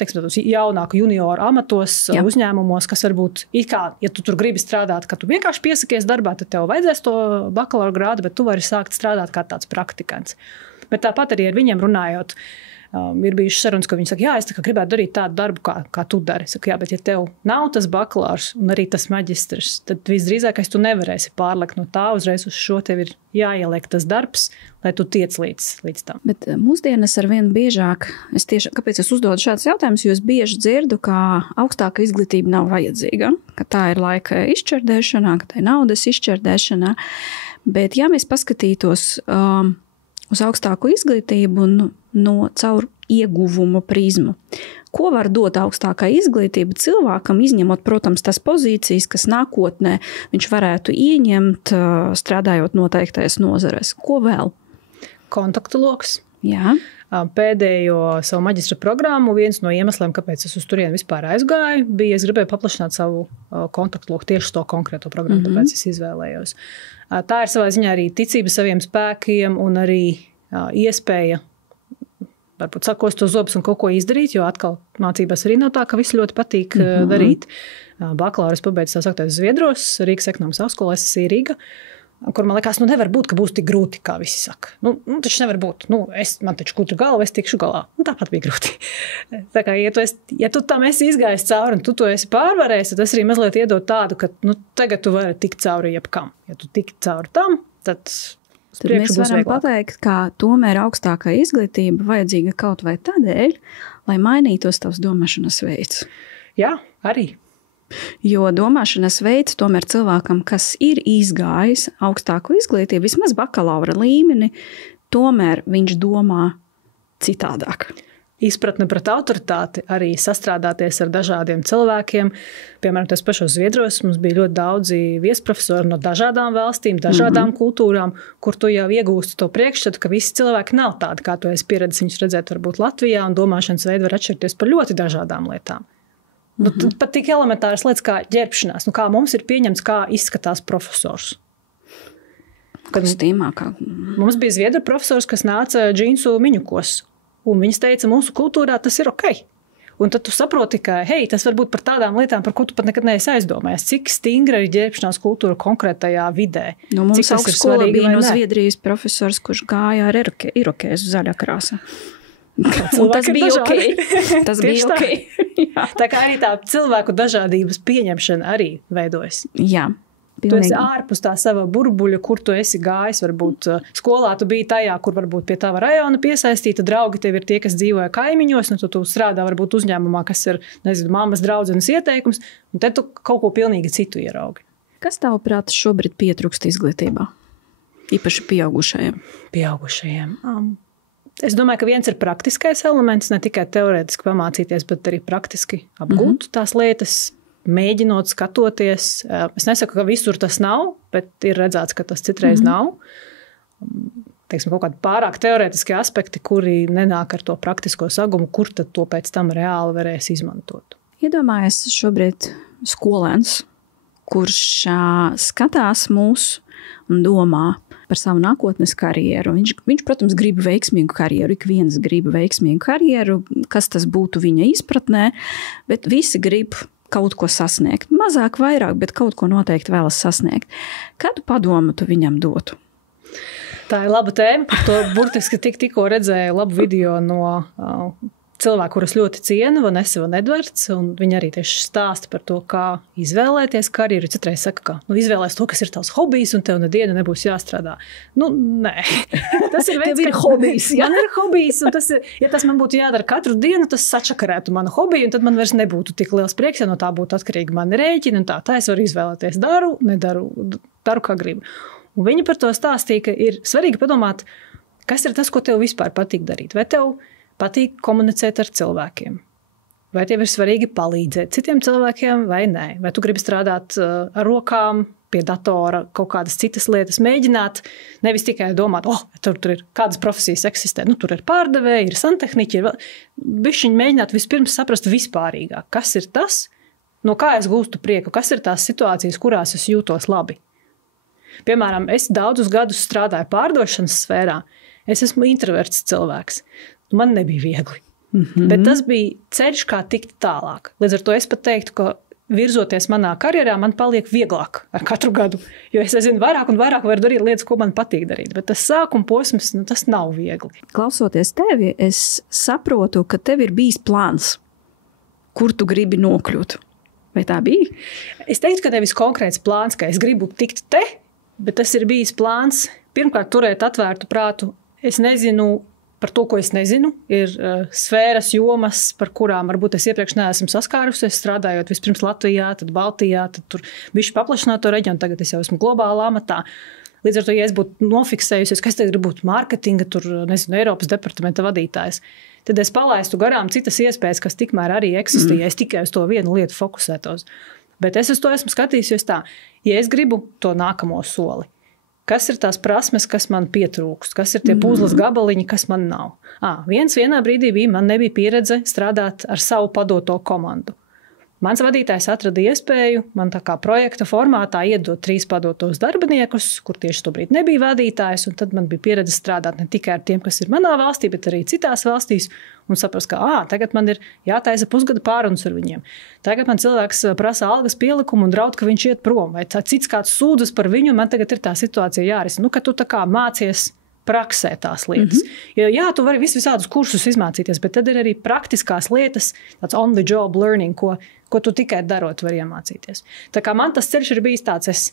teiksim, jaunāku junioru amatos, uzņēmumos, kas varbūt, ja tu tur gribi strādāt, ka tu vienkārši piesakies darbā, tad tev vajadzēs to bakalaura grādu, bet tu vari sākt strādāt kā tāds praktikants. Bet tāpat arī ar viņiem runājot, ir bijušas sarunas, ka viņi saka, es gribētu darīt tādu darbu, kā tu dari. Saku, bet ja tev nav tas bakalaurs un arī tas maģistrs, tad visdrīzākais tu nevarēsi pārlekt no tā uzreiz uz šo, tev ir jāieliek tas darbs, lai tu tiec līdz tam. Bet mūsdienas arvien biežāk, kāpēc es uzdodu šādus jautājumus, jo es bieži dzirdu, ka augstāka izglītība nav vajadzīga, ka tā ir laika izšķērdēšanā, ka tā ir naudas izšķērdēšanā. Bet ja mēs paskatītos uz augstāku izglītību caur ieguvumu prizmu. Ko var dot augstākā izglītība cilvēkam, izņemot, protams, tas pozīcijas, kas nākotnē viņš varētu ieņemt, strādājot noteiktais nozares? Ko vēl? Kontaktu loks. Jā. Pēdējo savu maģistra programmu, viens no iemesliem, kāpēc es uz turieni vispār aizgāju, bija, es gribēju paplašināt savu kontaktu loku tieši to konkrēto programmu, tāpēc es izvēlējos. Tā ir savā ziņā arī ticība saviem spēkiem un arī iespēja varbūt sakost to zobus un kaut ko izdarīt, jo atkal mācībās arī nav tā, ka viss ļoti patīk darīt. Bakalaura es pabeidzu tā saktais Zviedros, Rīgas ekonomikas augstskolā, SSI Rīga, kur man liekas, nevar būt, ka būs tik grūti, kā visi saka. Taču nevar būt. Man taču kutru galva, es tikšu galā. Tāpat bija grūti. Tā kā, ja tu tam esi izgājis cauri un tu to esi pārvarējis, tad tas arī mazliet iedod tādu, ka tagad tu vari tikt cauri jebkam. Ja tu tik cauri tam, tad mēs varam pateikt, ka tomēr augstākā izglītība vajadzīga kaut vai tādēļ, lai mainītos tavs domāšanas veids. Jā, arī. Jo domāšanas veids tomēr cilvēkam, kas ir izgājis augstāku izglītību, vismaz bakalaura līmeni, tomēr viņš domā citādāk. Izpratne pret autoritāti, arī sastrādāties ar dažādiem cilvēkiem. Piemēram, tas pašos Zviedros mums bija ļoti daudzi viesprofesori no dažādām valstīm, dažādām kultūrām, kur tu jau iegūsti to priekšstatu, ka visi cilvēki nav tādi, kā tu esi pieredzējis viņus redzēt varbūt Latvijā, un domāšanas veidi var atšķirties par ļoti dažādām lietām. Pat tik elementāras lietas kā ģērbšanās, kā mums ir pieņemts, kā izskatās profesors. Mums bija Zviedru profesors, kas nāca džīnsu miņukos. Un viņas teica, mūsu kultūrā tas ir ok. Un tad tu saproti, ka, hei, tas var būt par tādām lietām, par ko tu pat nekad neesi aizdomājies. Cik stingra ir ģērbšanās kultūra konkrētajā vidē. Nu, mums augstskolā bija no Zviedrijas profesors, kurš gāja ar irokēzu zaļā krāsa. Un tas bija ok. Tas bija ok. Tā kā arī tā cilvēku dažādības pieņemšana arī veidojas. Jā. Tu esi ārpus tā sava burbuļa, kur tu esi gājis. Varbūt skolā tu biji tajā, kur varbūt pie tava rajona piesaistīta draugi. Tev ir tie, kas dzīvoja kaimiņos, un tu strādā varbūt uzņēmumā, kas ir, nezinu, mammas draudzenes ieteikums, un tad tu kaut ko pilnīgi citu ieraugi. Kas tavuprāt šobrīd pietrūkst izglītībā? Īpaši pieaugušajiem? Pieaugušajiem. Es domāju, ka viens ir praktiskais elements, ne tikai teorētiski pamācīties, bet arī praktiski apgūt tās lietas, mēģinot, skatoties. Es nesaku, ka visur tas nav, bet ir redzēts, ka tas citreiz nav. Teiksim, kaut kādi pārāk teorētiski aspekti, kuri nenāk ar to praktisko sagumu, kur tad to pēc tam reāli varēs izmantot. Iedomājies šobrīd skolēns, kurš skatās mūs un domā par savu nākotnes karjeru. Viņš, protams, grib veiksmīgu karjeru. Ik viens grib veiksmīgu karjeru, kas tas būtu viņa izpratnē, bet visi grib kaut ko sasniegt. Mazāk, vairāk, bet kaut ko noteikti vēlas sasniegt. Kādu padomu tu viņam dotu? Tā ir laba tēma. Par to burtiski tikko redzēju labu video no cilvēku, kurus ļoti cienu, Vanessa Van Edvards, un viņa arī tieši stāsta par to, kā izvēlēties karjeru. Citreiz saka, ka izvēlēs to, kas ir tavs hobijs, un tev nedienu nebūs jāstrādā. Nē. Tas ir veids, ir hobijs. Man ir hobijs, un tas ir, ja tas man būtu jādara katru dienu, tas sačakarētu manu hobiju, un tad man vairs nebūtu tik liels prieks, ja no tā būtu atkarīgi mani rēķini, un tā es varu izvēlēties. Daru, kā gribu. Un viņa par to stāstīja, ka ir svarīgi padomāt, kas ir tas, ko tev vispār patīk darīt. Vai tev patīk komunicēt ar cilvēkiem? Vai tev ir svarīgi palīdzēt citiem cilvēkiem vai nē? Vai tu gribi strādāt ar rokām, pie datora, kaut kādas citas lietas mēģināt, nevis tikai domāt, tur ir kādas profesijas eksistē. Tur ir pārdevēji, ir santehniķi, bišķiņi mēģināt vispirms saprast vispārīgāk, kas ir tas, no kā es gūstu prieku, kas ir tās situācijas, kurās es jūtos labi. Piemēram, es daudzus gadus strādāju pārdošanas sfērā, es esmu introverts cilvēks. Man nebija viegli, bet tas bija ceļš, kā tikt tālāk. Līdz ar to es pat teiktu, ka virzoties manā karjerā, man paliek vieglāk ar katru gadu, jo es zinu vairāk un vairāk varu darīt lietas, ko man patīk darīt. Bet tas sākuma posms, tas nav viegli. Klausoties tevi, es saprotu, ka tev ir bijis plāns, kur tu gribi nokļūt. Vai tā bija? Es teiktu, ka nevis konkrēts plāns, ka es gribu tikt te, bet tas ir bijis plāns, pirmkārt, turēt atvērtu prātu. Es nezinu par to, ko es nezinu. Ir sfēras, jomas, par kurām varbūt es iepriekš neesmu saskārusies, strādājot vispirms Latvijā, tad Baltijā, tad tur bišķi paplašināt to reģionu, tagad es jau esmu globālā amatā. Līdz ar to, ja es būtu nofiksējusies, ka es tagad gribu būt mārketinga, Eiropas departamenta vadītājs, tad es palaistu garām citas iespējas, kas tikmēr arī eksistē, ja es tikai uz to vienu lietu fokusētos. Bet es uz to esmu skatījusies tā, ja es gribu to nākamo soli, kas ir tās prasmes, kas man pietrūkst, kas ir tie puzles gabaliņi, kas man nav. Vienā brīdī man nebija pieredze strādāt ar savu padoto komandu. Mans vadītājs atrada iespēju man tā kā projekta formātā iedot 3 padotos darbiniekus, kur tieši tobrīd nebija vadītājs, un tad man bija pieredze strādāt ne tikai ar tiem, kas ir manā valstī, bet arī citās valstīs, un saprast, ka tagad man ir jātaisa pusgada pārunas ar viņiem. Tagad man cilvēks prasa algas pielikumu un draud, ka viņš iet prom, vai cits kāds sūdzas par viņu, un man tagad ir tā situācija jārisina. Ka tu tā kā mācies praksē tās lietas. Jā, tu vari visādus kursus izmācīties, bet tad ir arī praktiskās lietas, tāds on the job learning, ko tu tikai darot var iemācīties. Tā kā man tas ceļš ir bijis tāds, es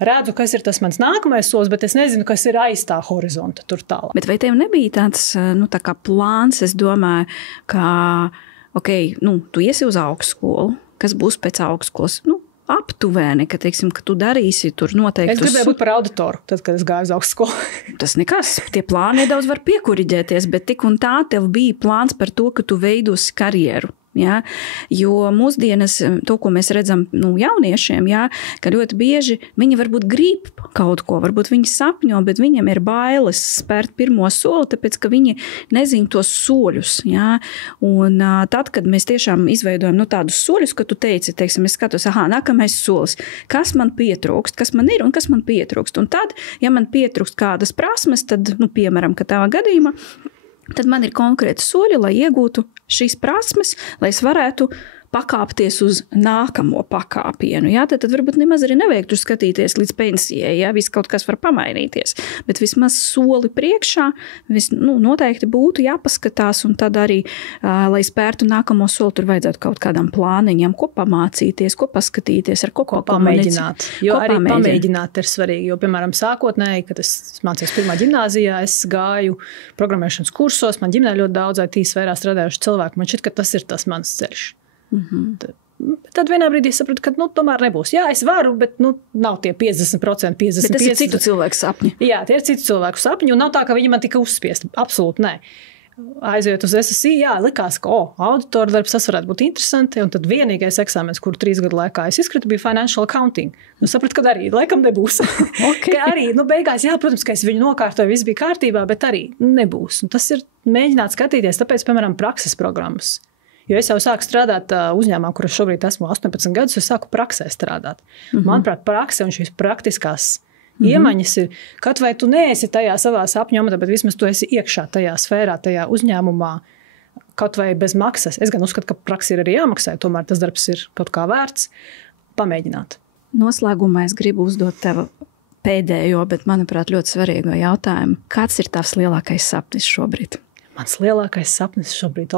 redzu, kas ir tas mans nākamais solis, bet es nezinu, kas ir aiz tā horizonta tur tālāk. Bet vai tev nebija tāds, tā kā plāns, es domāju, ka, tu iesi uz augstskolu, kas būs pēc augstskolas, aptuveni, ka tu darīsi tur noteikti. Es gribēju būt par auditoru, tad, kad es gāju uz augstskolu. Tas nekas, tie plāni nedaudz var piekuriģēties, bet tik un tā tev bija plāns par to, ka tu veidosi karjeru. Ja? Jo mūsdienas, to, ko mēs redzam jauniešiem, ja? Ka ļoti bieži viņi varbūt grib kaut ko, varbūt viņi sapņo, bet viņiem ir bailes spērt pirmo soli, tāpēc, ka viņi nezina tos soļus. Ja? Un tad, kad mēs tiešām izveidojam tādus soļus, ka tu teici, teiksim, es skatos, nākamais solis, kas man pietrūkst, kas man ir un kas man pietrūkst. Un tad, ja man pietrūkst kādas prasmes, tad, piemēram, ka tavā gadījumā, tad man ir konkrēti soļi, lai iegūtu šīs prasmes, lai es varētu pakāpties uz nākamo pakāpienu. Jā, tad varbūt nemaz arī nevajag tur skatīties līdz pensijai, jā, viss kaut kas var pamainīties, bet vismaz soli priekšā noteikti būtu jāpaskatās, un tad arī, lai spērtu nākamo soli, tur vajadzētu kaut kādām plāniņām, ko pamācīties, ko paskatīties, ar ko pamēģināt. Jo arī pamēģināt ir svarīgi, jo, piemēram, sākotnēji, kad es mācījos pirmā ģimnāzijā, es gāju programmēšanas kursos, man ģimenē ļoti daudz IT sfērā strādājuši cilvēki, man šķiet, ka tas ir tas mans ceļš. Tad vienā brīdī sapratu, ka tomēr nebūs. Jā, es varu, bet nav tie 50%, 55%. Bet tas ir citu cilvēku sapņi. Jā, tie ir citu cilvēku sapņi, un nav tā, ka viņi man tika uzspiesti. Absolūti nē. Aizejot uz SSI, jā, likās, ka auditora darbs, tas varētu būt interesanti, un tad vienīgais eksāmens, kuru 3 gadu laikā es izkritu, bija financial accounting. Sapratu, ka arī laikam nebūs. Okay. Ka arī, beigās, jā, protams, ka es viņu nokārtoju, viss bija kārtībā, bet arī nebūs. Un tas ir mēģināt skatīties, tāpēc, piemēram, prakses programmas. Jo es jau sāku strādāt uzņēmumā, kur es šobrīd esmu 18 gadus, es sāku praksē strādāt. Manuprāt, prakse un šīs praktiskās iemaņas ir, kaut vai tu neesi tajā savā sapņu amatā, bet vismaz tu esi iekšā tajā sfērā, tajā uzņēmumā, kaut vai bez maksas. Es gan uzskatu, ka praksa ir arī jāmaksā, tomēr tas darbs ir kaut kā vērts pamēģināt. Noslēgumā es gribu uzdot tev pēdējo, bet, manuprāt, ļoti svarīgo jautājumu. Kāds ir tavs lielākais sapnis šobrīd? Mans lielākais sapnis šobrīd,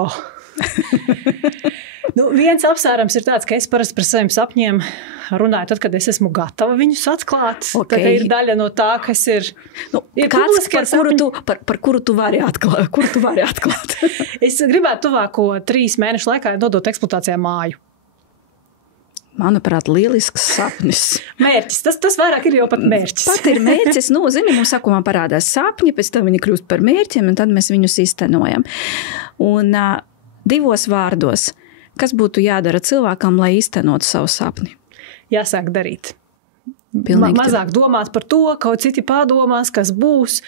viens apsvērums ir tāds, ka es parasti par saviem sapņiem runāju tad, kad es esmu gatava viņus atklāt. Okay. Tā ir daļa no tā, kas ir kāds, par kuru tu vari atklāt? Es gribētu tuvāko 3 mēnešu laikā nodot eksploatācijā māju. Manuprāt, lielisks sapnis. Mērķis. Tas vairāk ir jau pat mērķis. Pat ir mērķis. Mums sākumā parādās sapņi, pēc tam viņi kļūst par mērķiem, un tad mēs viņus iztenojam. Un 2 vārdos, kas būtu jādara cilvēkam, lai iztenotu savu sapni? Jāsāk darīt. Pilnīgi Mazāk domāt par to, kaut citi pārdomās, kas būs,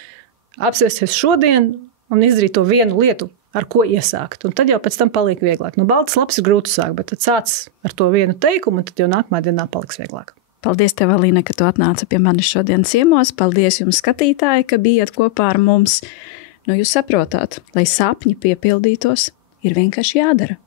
apsēsties šodien un izdarīt to vienu lietu, ar ko iesākt. Un tad jau pēc tam paliek vieglāk. Baltas lapas ir grūti sākt, bet tad sāc ar to vienu teikumu, un tad jau nākamā dienā paliks vieglāk. Paldies tev, Alīna, ka tu atnāci pie manis šodien ciemos. Paldies jums, skatītāji, ka bijat kopā ar mums. Jūs saprotat, lai sapņi piepildītos, ir vienkārši jādara.